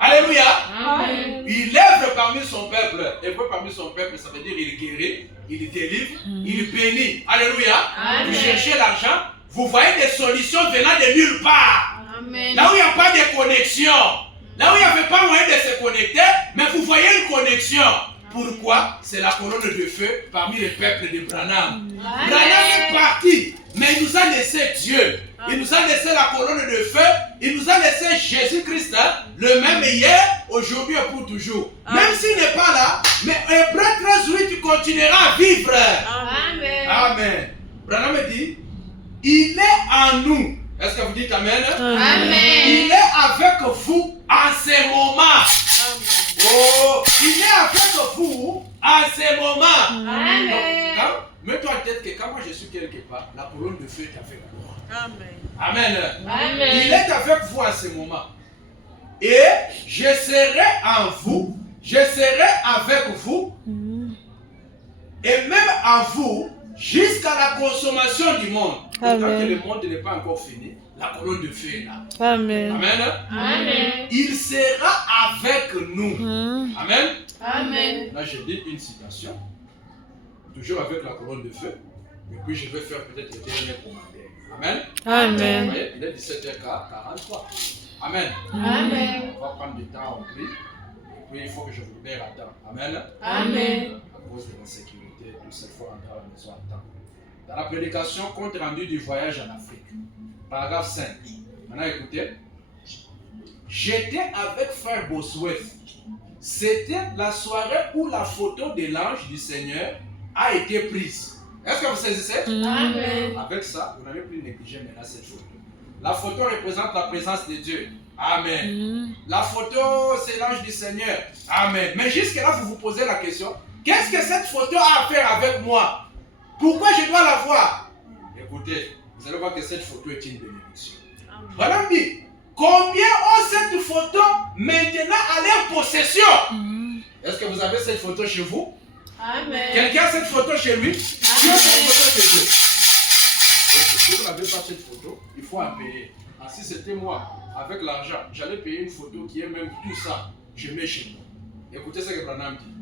Alléluia. Amen. Il il œuvre parmi son peuple. Œuvre parmi son peuple, ça veut dire il guérit, il délivre, il bénit. Alléluia. Amen. Vous cherchez l'argent, vous voyez des solutions venant de nulle part. Amen. Là où il n'y a pas de connexion, là où il n'y avait pas moyen de se connecter, mais vous voyez une connexion. Pourquoi? C'est la colonne de feu parmi les peuples de Branham. Branham est parti, mais il nous a laissé Dieu. Il nous a laissé la colonne de feu. Il nous a laissé Jésus-Christ, le même hier, aujourd'hui et pour toujours. Même s'il n'est pas là, mais Hébreu 13, tu continueras à vivre. Amen. Amen. Branham dit, il est en nous. Est-ce que vous dites Amen? Amen. Il est avec vous en ces moments. Oh, il est avec vous en ces moments. Amen. Mets-toi en tête que quand moi je suis quelque part, la colonne de feu est avec moi. Amen. Amen. Amen. Il est avec vous en ce moment. Et je serai en vous, je serai avec vous, et même en vous, jusqu'à la consommation du monde. Tant que le monde n'est pas encore fini, la colonne de feu est là. Amen. Amen. Amen. Il sera avec nous. Amen. Amen. Là, je dis une citation, toujours avec la colonne de feu, et puis je vais faire peut-être le dernier commentaire. Amen. Amen. Vous voyez, il est 17h43. Amen. Amen. On va prendre du temps, on prie. Et puis il faut que je vous libère à temps. Amen. Amen. À cause de l'insécurité, tout ça, il faut rentrer à la maison à temps. Dans la prédication, compte rendu du voyage en Afrique. Paragraphe 5. Maintenant écoutez. J'étais avec frère Bosworth. C'était la soirée où la photo de l'ange du Seigneur a été prise. Est-ce que vous saisissez? Amen. Avec ça, vous n'avez plus négligé maintenant cette photo. La photo représente la présence de Dieu. Amen. La photo, c'est l'ange du Seigneur. Amen. Mais jusque-là, vous vous posez la question, qu'est-ce que cette photo a à faire avec moi? Pourquoi je dois la voir? Écoutez, vous allez voir que cette photo est une bénédiction. Voilà, dit, combien ont cette photo maintenant à leur possession? Est-ce que vous avez cette photo chez vous? Amen. Quelqu'un a cette photo chez lui? Qui a cette photo chez lui? Si vous n'avez pas cette photo, il faut en payer. Ah, si c'était moi, avec l'argent, j'allais payer une photo qui est même tout ça. Je mets chez moi. Écoutez ce que Branham dit.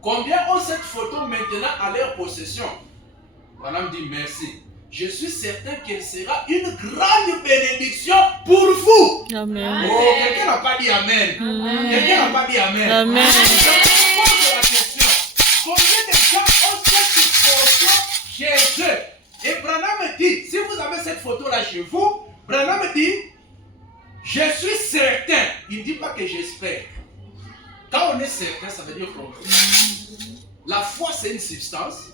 Combien ont cette photo maintenant à leur possession? Branham dit merci. Je suis certain qu'elle sera une grande bénédiction pour vous. Amen. Oh, quelqu'un n'a pas dit Amen. Quelqu'un n'a pas dit Amen. Amen. Je pose la question. Combien de gens ont cette photo chez eux? Et Branham dit, si vous avez cette photo-là chez vous, Branham dit, je suis certain. Il ne dit pas que j'espère. Quand on est certain, ça veut dire qu'on croit. La foi, c'est une substance,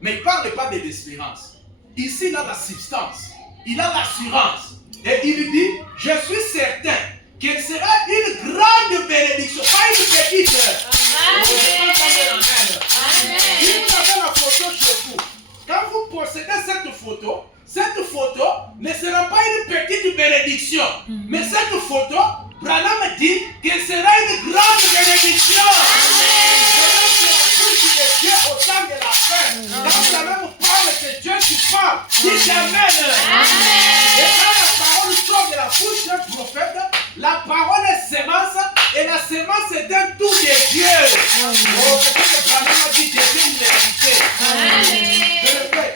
mais il ne parle pas de l'espérance. Ici, il a la substance, il a l'assurance. Et il dit, je suis certain qu'elle sera une grande bénédiction, pas une petite. Amen. Si vous avez la photo chez vous, quand vous possédez cette photo ne sera pas une petite bénédiction. Mais cette photo, Branham dit qu'elle sera une grande bénédiction. C'est la bouche de Dieu au temps de la fin. Quand Branham parle, c'est Dieu qui parle. Dites Amen. Et quand la parole sort de la bouche d'un prophète, la parole est sémence et la sémence est un tout de Dieu. Oh, c'est ce que Branham a dit, c'est une vérité. Je le fais.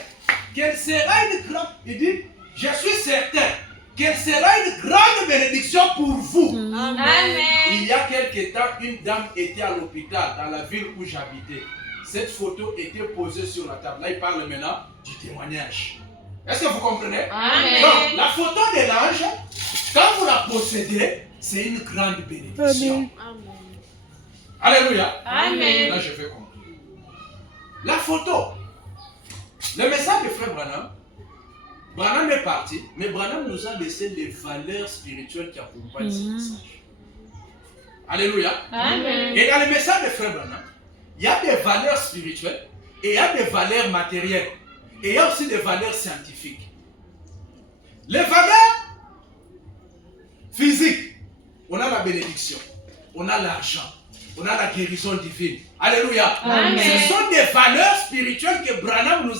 Qu'elle sera une grande, il dit, je suis certain qu'elle sera une grande bénédiction pour vous. Amen. Il y a quelque temps, une dame était à l'hôpital dans la ville où j'habitais. Cette photo était posée sur la table. Là, il parle maintenant du témoignage. Est-ce que vous comprenez? Amen. Donc, la photo de l'ange, quand vous la possédez, c'est une grande bénédiction. Alléluia. Amen. Là, je vais conclure. La photo. Le message de frère Branham, Branham est parti, mais Branham nous a laissé les valeurs spirituelles qui accompagnent ce message. Alléluia. Amen. Et dans le message de frère Branham, il y a des valeurs spirituelles et il y a des valeurs matérielles. Et il y a aussi des valeurs scientifiques. Les valeurs physiques, on a la bénédiction, on a l'argent, on a la guérison divine. Alléluia. Amen. Ce sont des valeurs spirituelles que Branham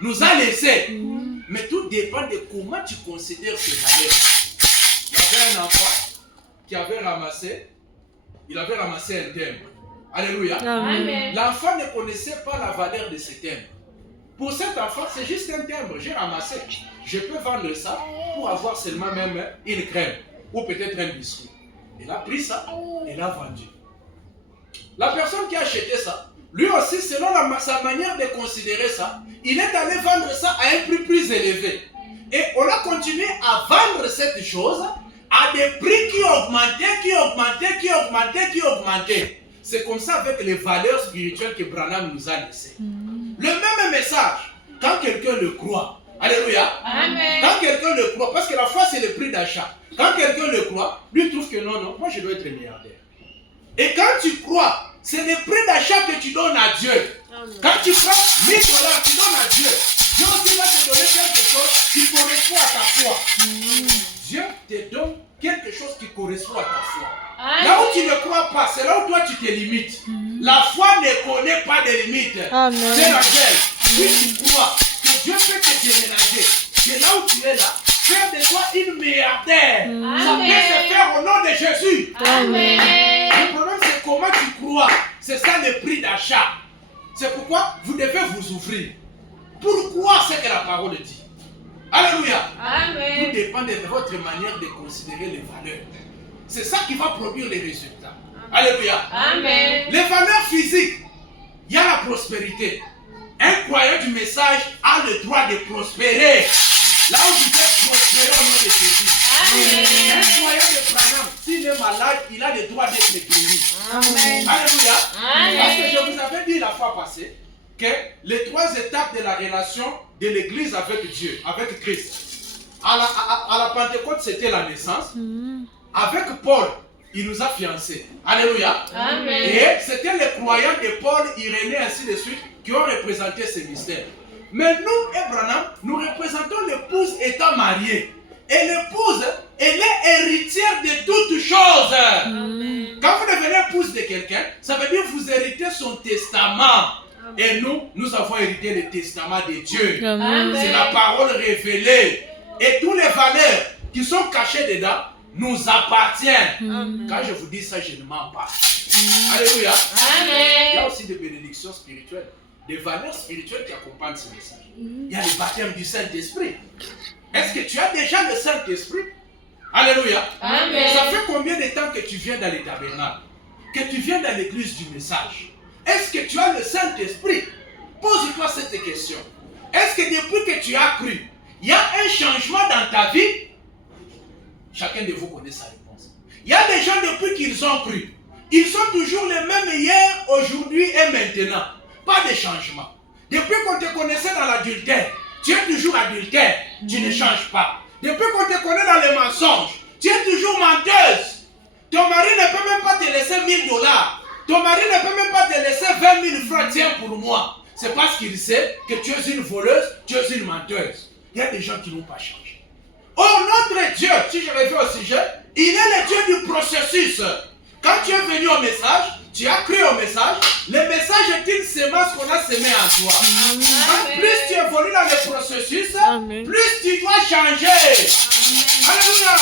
nous a laissées. Mais tout dépend de comment tu considères ces valeurs. Il y avait un enfant qui avait ramassé il avait ramassé un timbre. Alléluia. Amen. L'enfant ne connaissait pas la valeur de ce timbre. Pour cet enfant, c'est juste un timbre. J'ai ramassé. Je peux vendre ça pour avoir seulement même une crème ou peut-être un biscuit. Il a pris ça et l'a vendu. La personne qui a acheté ça, lui aussi, selon sa manière de considérer ça, il est allé vendre ça à un prix plus élevé. Et on a continué à vendre cette chose à des prix qui augmentaient, qui augmentaient, qui augmentaient, qui augmentaient. C'est comme ça avec les valeurs spirituelles que Branham nous a laissées. Le même message, quand quelqu'un le croit, alléluia, Amen. quand quelqu'un le croit, parce que la foi c'est le prix d'achat, quand quelqu'un le croit, lui trouve que non, moi je dois être milliardaire. Et quand tu crois, c'est le prix d'achat que tu donnes à Dieu. Amen. Quand tu prends 1000 $, tu donnes à Dieu. Dieu aussi va te donner quelque chose qui correspond à ta foi. Dieu te donne quelque chose qui correspond à ta foi. Là où tu ne crois pas, c'est là où toi tu te limites. La foi ne connaît pas de limites. C'est laquelle, si tu crois que Dieu peut te déménager, c'est là où tu es là, faire de toi une milliardaire. Ça peut se faire au nom de Jésus. Amen. Le problème c'est comment tu crois. C'est ça le prix d'achat. C'est pourquoi vous devez vous ouvrir. Pourquoi c'est que la parole dit? Alléluia. Amen. Tout dépend de votre manière de considérer les valeurs. C'est ça qui va produire les résultats. Alléluia. Amen. Les valeurs physiques, il y a la prospérité. Un croyant du message a le droit de prospérer. Là où vous êtes prospéré au nom de Jésus. Amen. Un croyant de Branham, s'il est malade, il a le droit d'être guéri. Amen. Alléluia. Amen. Parce que je vous avais dit la fois passée que les 3 étapes de la relation de l'église avec Dieu, avec Christ. À la Pentecôte, c'était la naissance. Avec Paul, il nous a fiancés. Alléluia. Amen. Et c'était les croyants de Paul, Irénée, ainsi de suite, qui ont représenté ces mystères. Mais nous, Branham, nous représentons l'épouse étant mariée. Et l'épouse, elle est héritière de toutes choses. Amen. Quand vous devenez épouse de quelqu'un, ça veut dire que vous héritez son testament. Et nous avons hérité le testament de Dieu. Amen. C'est la parole révélée. Et toutes les valeurs qui sont cachées dedans nous appartiennent. Quand je vous dis ça, je ne mens pas. Alléluia. Il y a Amen. aussi des bénédictions spirituelles, des valeurs spirituelles qui accompagnent ce message. Il y a le baptême du Saint-Esprit. Est-ce que tu as déjà le Saint-Esprit? Alléluia. Amen. Ça fait combien de temps que tu viens dans les tabernacles? Que tu viens dans l'église du message? Est-ce que tu as le Saint-Esprit? Pose-toi cette question. Est-ce que depuis que tu as cru, il y a un changement dans ta vie? Chacun de vous connaît sa réponse. Il y a des gens depuis qu'ils ont cru. Ils sont toujours les mêmes hier, aujourd'hui et maintenant. Pas de changement. Depuis qu'on te connaissait dans l'adultère, tu es toujours adultère. Tu ne changes pas. Depuis qu'on te connaît dans les mensonges, tu es toujours menteuse. Ton mari ne peut même pas te laisser 1000 $. Ton mari ne peut même pas te laisser 20 000 francs. Tiens pour moi. C'est parce qu'il sait que tu es une voleuse, tu es une menteuse. Il y a des gens qui n'ont pas changé. Oh, notre Dieu, si je reviens au sujet, il est le Dieu du processus. Quand tu es venu au message, tu as cru au message, le message est une semence qu'on a semée en toi. Quand plus tu évolues dans le processus, plus tu dois changer. Alléluia.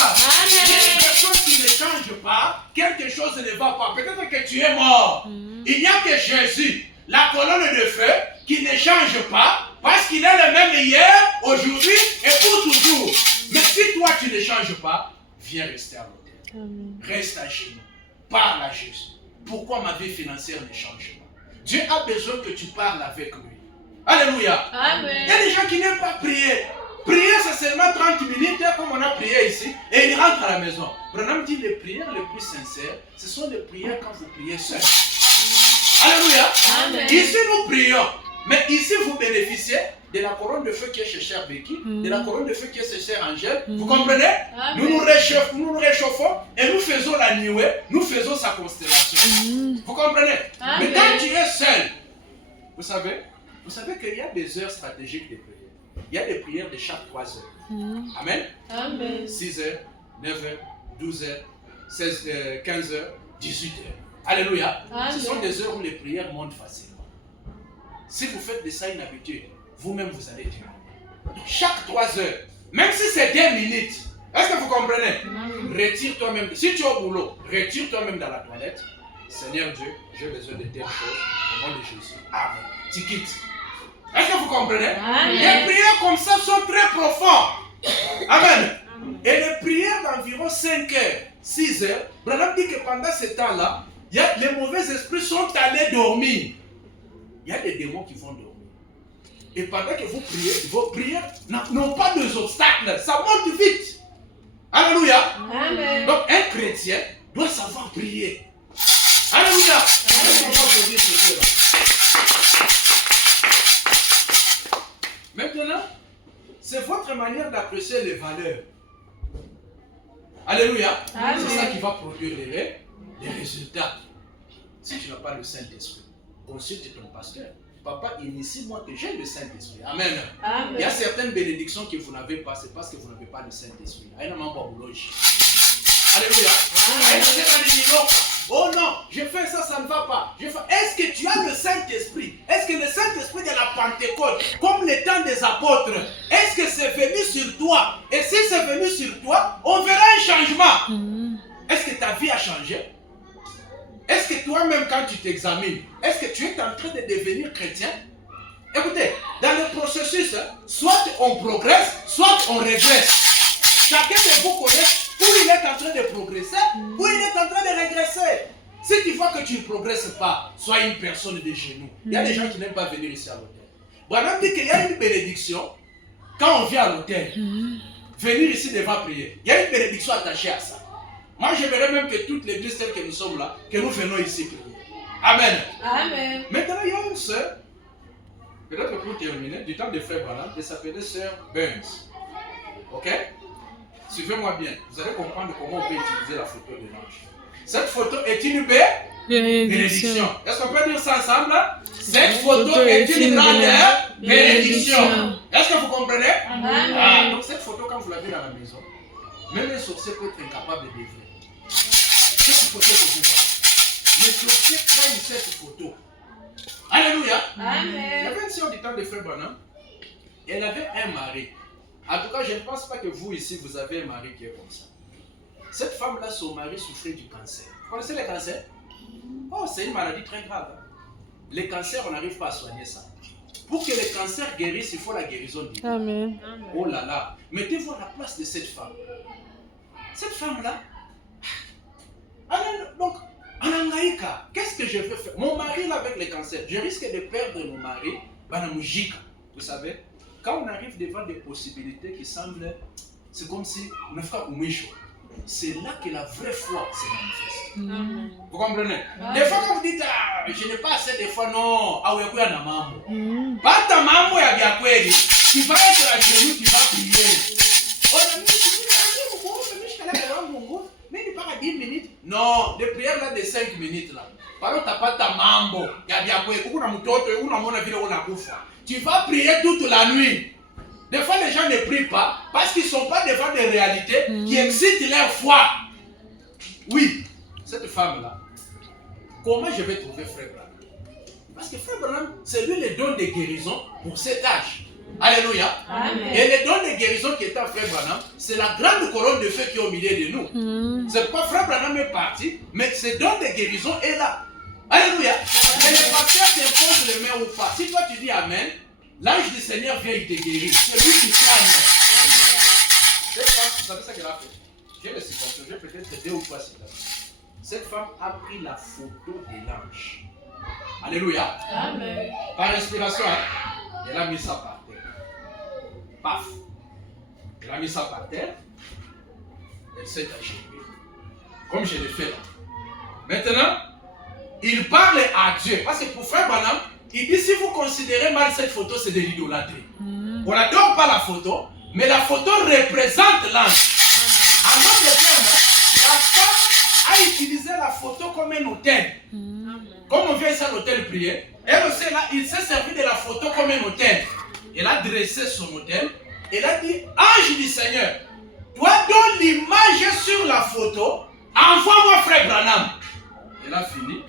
Une personne qui ne change pas, quelque chose ne va pas. Peut-être que tu es mort. Il n'y a que Jésus, la colonne de feu, qui ne change pas, parce qu'il est le même hier, aujourd'hui et pour toujours. Mais si toi tu ne changes pas, viens rester à l'hôtel. Reste à genoux. Parle à Jésus. Pourquoi ma vie financière ne change pas? Dieu a besoin que tu parles avec lui. Alléluia. Amen. Il y a des gens qui n'aiment pas prier. Prier, c'est seulement 30 minutes, comme on a prié ici, et ils rentrent à la maison. Branham dit les prières les plus sincères, ce sont les prières quand vous priez seul. Alléluia. Amen. Ici, nous prions. Mais ici, vous bénéficiez de la couronne de feu qui est chez Cher Becky, de la couronne de feu qui est chez Cher Angèle. Vous comprenez? Amen. Nous nous réchauffons et nous faisons la nuée, nous faisons sa constellation. Vous comprenez? Amen. Mais quand tu es seul, vous savez qu'il y a des heures stratégiques de prière. Il y a des prières de chaque 3 heures. Amen. Amen. 6 heures, 9 heures, 12 heures, 16 heures, 15 heures, 18 heures. Alléluia. Amen. Ce sont des heures où les prières montent facilement. Si vous faites de ça une habitude, vous-même vous allez dire. Chaque 3 heures, même si c'est 2 minutes, est-ce que vous comprenez? Retire toi-même. Si tu es au boulot, retire toi-même dans la toilette, Seigneur Dieu, j'ai besoin de telles choses au nom de Jésus. Amen. Tu quittes. Est-ce que vous comprenez? Amen. Les prières comme ça sont très profondes. Amen. Et les prières d'environ 5 heures, 6 heures, Branham dit que pendant ce temps-là, les mauvais esprits sont allés dormir. Il y a des démons qui vont dormir. Et pendant que vous priez, vos prières n'ont pas d'obstacles. Ça monte vite. Alléluia. Amen. Donc un chrétien doit savoir prier. Alléluia. Maintenant, c'est votre manière d'apprécier les valeurs. Alléluia. Amen. C'est ça qui va produire les résultats. Si tu n'as pas le Saint-Esprit, consulte ton pasteur. Papa, initie-moi que j'ai le Saint-Esprit. Amen. Amen. Il y a certaines bénédictions que vous n'avez pas, c'est parce que vous n'avez pas le Saint-Esprit. Alléluia. Oh non, je fais ça, ça ne va pas. Est-ce que tu as le Saint-Esprit? Est-ce que le Saint-Esprit de la Pentecôte, comme le temps des apôtres, est-ce que c'est venu sur toi? Et si c'est venu sur toi, on verra un changement. Est-ce que ta vie a changé? Est-ce que toi-même, quand tu t'examines, est-ce que tu es en train de devenir chrétien? Écoutez, dans le processus, soit on progresse, soit on régresse. Chacun de vous connaît où il est en train de progresser, où il est en train de régresser. Si tu vois que tu ne progresses pas, sois une personne de genoux. Il y a des gens qui n'aiment pas venir ici à l'hôtel. Branham dit qu'il y a une bénédiction quand on vient à l'hôtel. Venir ici devant prier. Il y a une bénédiction attachée à ça. Moi, j'aimerais même que toute l'église telle que nous sommes là, que nous venons ici prier. Amen. Amen. Maintenant, il y a une sœur, peut-être pour terminer, du temps de Frère Branham, elle s'appelait Sœur Burns. Ok? Suivez-moi bien. Vous allez comprendre comment on peut utiliser la photo de l'ange. Cette photo est une bénédiction. Est-ce qu'on peut dire ça ensemble? Cette photo est une grande bénédiction. Est-ce que vous comprenez? Amen. Donc cette photo, quand vous l'avez dans la maison, même un sorcier peut être incapable de deviner. Cette photo que vous voyez. Les sorciers prennent cette photo. Alléluia. Amen. Il y avait une sœur du temps de Frère Branham. Elle avait un mari. En tout cas, je ne pense pas que vous ici, vous avez un mari qui est comme ça. Cette femme-là, son mari souffrait du cancer. Vous connaissez le cancer? Oh, c'est une maladie très grave. Les cancers, on n'arrive pas à soigner ça. Pour que le cancer guérisse, il faut la guérison divine. Amen. Oh là là. Mettez-vous à la place de cette femme. Cette femme-là, donc, en Angaïka, qu'est-ce que je veux faire? Mon mari, là, avec le cancer, je risque de perdre mon mari, Banamujika. Vous savez, quand on arrive devant des possibilités qui semblent, c'est comme si on a fait un micho. C'est là que la vraie foi se manifeste. Vous comprenez? Des fois, quand vous dites, ah, je n'ai pas assez de foi, non, ah, oui, na mambo. Pas ta mambo ya biakweli, tu vas être à genoux, tu vas prier. Non, des prières là de 5 minutes là. Par contre, tu n'as pas ta mambo. Tu vas prier toute la nuit. Des fois, les gens ne prient pas parce qu'ils ne sont pas devant des réalités qui excitent leur foi. Oui, cette femme-là, comment je vais trouver Frère Branham? Parce que Frère Branham, c'est lui le don de guérison pour cet âge. Alléluia. Amen. Et le don de guérison qui est en Frère Branham, c'est la grande colonne de feu qui est au milieu de nous. C'est pas Frère Branham est parti, mais ce don de guérison est là. Alléluia. Et le pasteur t'impose les mains ou pas. Si toi tu dis Amen, l'ange du Seigneur vient, il te guérit. C'est lui qui soigne. Cette femme, vous savez ça qu'elle a fait? J'ai les citations, j'ai peut-être 2 ou 3 citations. Cette femme a pris la photo de l'ange. Alléluia. Amen. Par inspiration, hein, elle a mis ça par terre. Paf. Elle a mis ça par terre. Elle s'est agenouillée. Comme je l'ai fait là. Maintenant, il parle à Dieu. Parce que pour Frère Branham, il dit si vous considérez mal cette photo, c'est de l'idolâtrie. On n'adore pas la photo, mais la photo représente l'ange. En d'autres termes, la femme a utilisé la photo comme un autel. Comme on vient ici à l'autel prier, elle aussi là, il s'est servi de la photo comme un autel. Elle a dressé son autel. Elle a dit, ange du Seigneur, toi donne l'image sur la photo, envoie-moi Frère Branham. Elle a fini,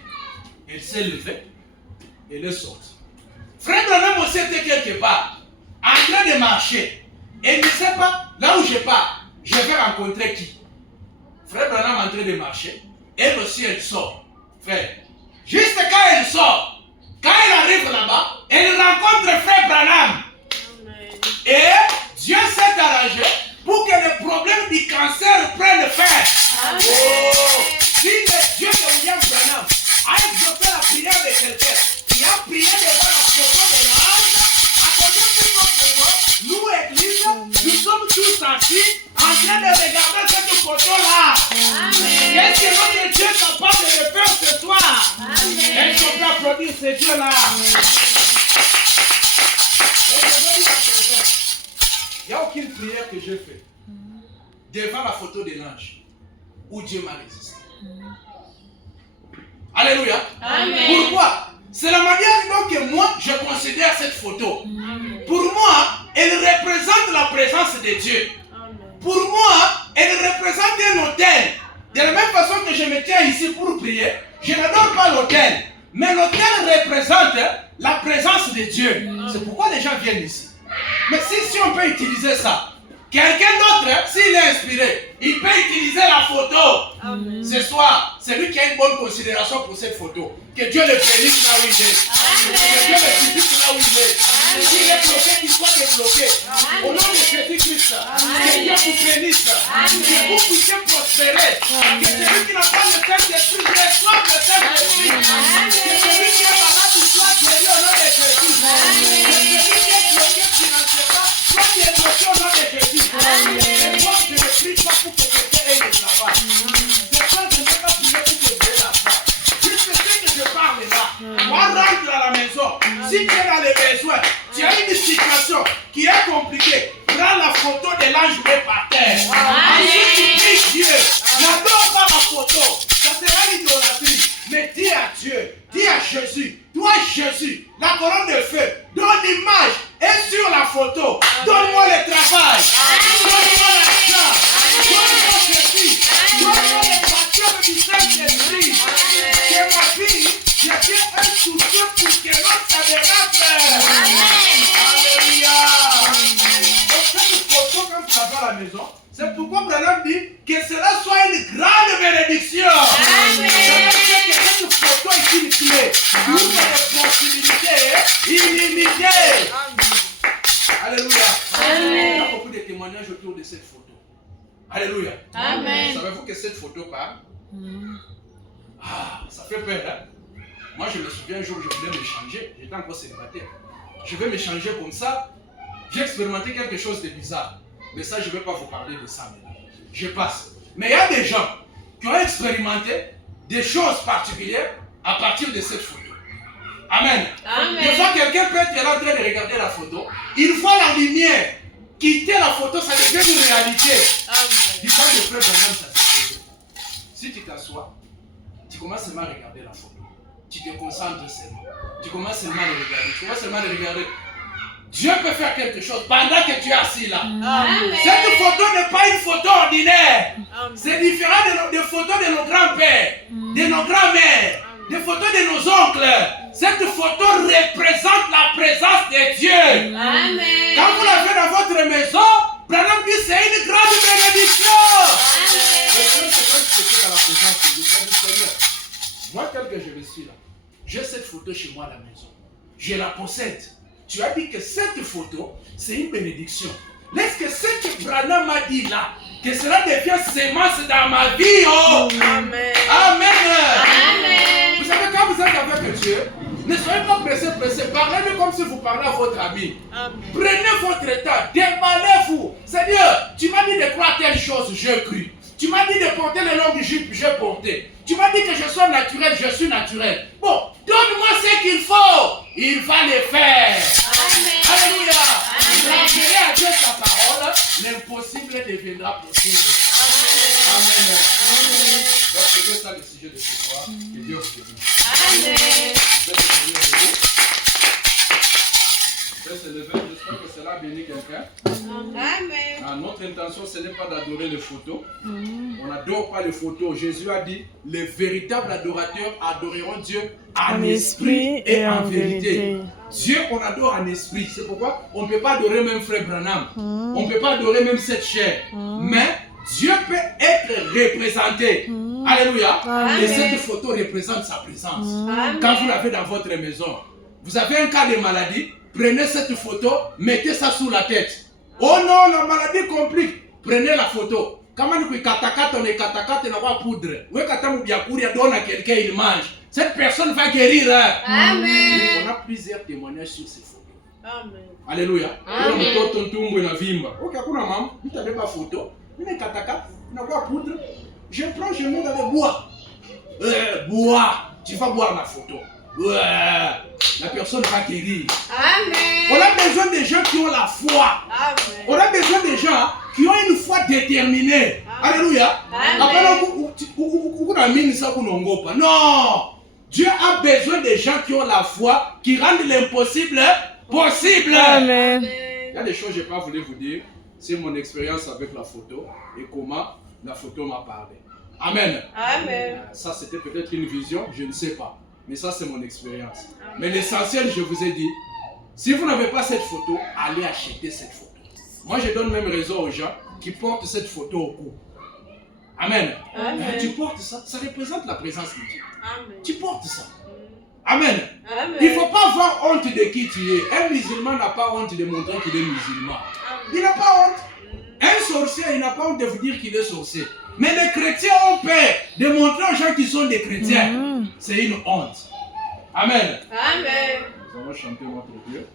elle s'est levée, elle est sortie. Frère Branham aussi était quelque part, en train de marcher. Elle ne sait pas, là où je pars, je vais rencontrer qui? Frère Branham est en train de marcher, elle aussi elle sort. frère. Juste quand elle sort, quand elle arrive là-bas, elle rencontre frère Branham. Et Dieu s'est arrangé pour que le problème du cancer prenne fin. Amen. Oh, si le Dieu de William Branham a exaucé la prière de quelqu'un qui a prié devant la photo de l'ange, à côté de notre voix, nous, Église, nous sommes tous assis en train de regarder cette photo-là. Qu'est-ce que notre Dieu est capable de faire ce soir? Est-ce qu'on peut applaudir ce Dieu-là? Il n'y a aucune prière que j'ai faite devant la photo de l'ange où Dieu m'a résisté. Alléluia. Amen. Pourquoi? C'est la manière dont moi je considère cette photo. Pour moi, elle représente la présence de Dieu. Pour moi, elle représente un autel. De la même façon que je me tiens ici pour prier, je n'adore pas l'autel. Mais l'autel représente la présence de Dieu. C'est pourquoi les gens viennent ici. Mais si on peut utiliser ça, quelqu'un d'autre, s'il est inspiré, il peut utiliser la photo. Ce soir, c'est lui qui a une bonne considération pour cette photo. Que Dieu le bénisse là où il est. Que Dieu le bénisse là où il est. S'il est bloqué, qu'il soit débloqué. Au nom de Jésus-Christ, que Dieu vous bénisse. Que vous puissiez prospérer. Que celui qui n'a pas le Saint-Esprit reçoive le Saint-Esprit. Que celui qui est malade soit guéri au nom de Jésus. Que celui qui est bloqué financièrement soit débloqué au nom de Jésus. Et moi, je ne prie pas pour que quelqu'un ait le travail. Je pense que je ne vais pas prier pour que Dieu la fasse. Puisque ce que je parle là, moi rentre à la maison. Si tu es dans les besoins, tu as une situation qui est compliquée, prends la photo de l'ange par terre. Ensuite tu pries Dieu. N'adore pas la photo. Ça sera l'idolâtrie. Mais dis à Dieu, dis à Jésus, toi Jésus, la colonne de feu, donne l'image et sur la photo, donne-moi le travail, donne-moi l'argent, donne-moi ceci, donne-moi les passions du Saint-Esprit. Que ma fille devienne un soutien pour que notre tabernacle. Alléluia. Donc cette photo, quand tu vas à la maison, c'est pourquoi Branham dit que cela soit une grande bénédiction. Cette photo est une clé. Nous avons des possibilités illimitées. Alléluia. Il y a beaucoup de témoignages autour de cette photo. Alléluia. Amen. Savez-vous que cette photo parle? Ah, ça fait peur, hein? Moi, je me souviens un jour, je voulais me changer. J'étais encore célibataire. Je vais me changer comme ça. J'ai expérimenté quelque chose de bizarre. Mais ça, je ne vais pas vous parler de ça maintenant. Je passe. Mais il y a des gens qui ont expérimenté des choses particulières à partir de cette photo. Amen. Amen. Des fois, quelqu'un peut être là en train de regarder la photo. Il voit la lumière. Quitter la photo, ça devient une réalité. Du temps de frère Branham, ça s'est fait. Si tu t'assois, tu commences seulement à regarder la photo. Tu te concentres seulement. Tu commences seulement à regarder. Tu commences seulement à regarder. Dieu peut faire quelque chose pendant que tu es assis là. Amen. Cette photo n'est pas une photo ordinaire. C'est différent des photos de nos grands-pères, de nos grands-mères, des photos de nos oncles. Cette photo représente la présence de Dieu. Amen. Quand vous l'avez dans votre maison, Branham dit c'est une grande bénédiction. Le Seigneur, c'est quand tu étais dans la présence de Dieu, tu vas dire Seigneur, moi tel que je le suis là, j'ai cette photo chez moi à la maison. Je la possède. Tu as dit que cette photo, c'est une bénédiction. Est-ce que ce que Branham m'a dit là, que cela devient sémence dans ma vie, oh! Amen. Amen. Amen. Vous savez, quand vous êtes avec Dieu, ne soyez pas pressés. Parlez-le comme si vous parlez à votre ami. Prenez votre temps, déballez-vous. Seigneur, tu m'as dit de croire telle chose, je cru. Tu m'as dit de porter le long du jupe, j'ai porté. Tu m'as dit que je sois naturel, je suis naturel. Bon, donne-moi ce qu'il faut. Il va le faire. Amen. Alléluia. Rappelez à Dieu sa parole, l'impossible deviendra possible. Amen. Donc c'est ça le sujet de ce soir. Que Dieu vous bénisse. Amen. J'espère que cela bénit quelqu'un. Amen. Notre intention, ce n'est pas d'adorer les photos. On n'adore pas les photos. Jésus a dit, les véritables adorateurs adoreront Dieu en esprit et en vérité. Dieu, on adore en esprit. C'est pourquoi on ne peut pas adorer même Frère Branham. On ne peut pas adorer même cette chair. Mais Dieu peut être représenté. Alléluia. Amen. Et cette photo représente sa présence. Amen. Quand vous l'avez dans votre maison, vous avez un cas de maladie, prenez cette photo, mettez ça sous la tête. Oh non, la maladie complique. Prenez la photo. Comment on est katakata, on est katakata, on a poudre. Où est katamu biakuria donne à quelqu'un, il mange. Cette personne va guérir. Amen. On a plusieurs témoignages sur ces photos. Amen. Alléluia. Amen. Mtoto ntumbo na vimba. Ok, hakuna mama, nitabeba photo. Mimi katakata, nakuwa poudre. Je prends, je mets dans le bois. Bois. Tu vas boire la photo. La personne va guérir. Amen. On a besoin des gens qui ont la foi. Amen. On a besoin des gens qui ont une foi déterminée. Alléluia. Non. Dieu a besoin des gens qui ont la foi, qui rendent l'impossible possible. Amen. Il y a des choses que je n'ai pas voulu vous dire. C'est mon expérience avec la photo et comment la photo m'a parlé. Amen. Amen. Ça, c'était peut-être une vision, je ne sais pas. Mais ça, c'est mon expérience. Mais l'essentiel, je vous ai dit, si vous n'avez pas cette photo, allez acheter cette photo. Moi, je donne même raison aux gens qui portent cette photo au cou. Amen. Amen. Tu portes ça, ça représente la présence de Dieu. Amen. Tu portes ça. Amen. Amen. Il ne faut pas avoir honte de qui tu es. Un musulman n'a pas honte de montrer qu'il est musulman. Il n'a pas honte. Un sorcier, il n'a pas honte de vous dire qu'il est sorcier. Mais les chrétiens ont peur de montrer aux gens qu'ils sont des chrétiens. C'est une honte. Amen. Amen. Nous allons chanter notre Dieu.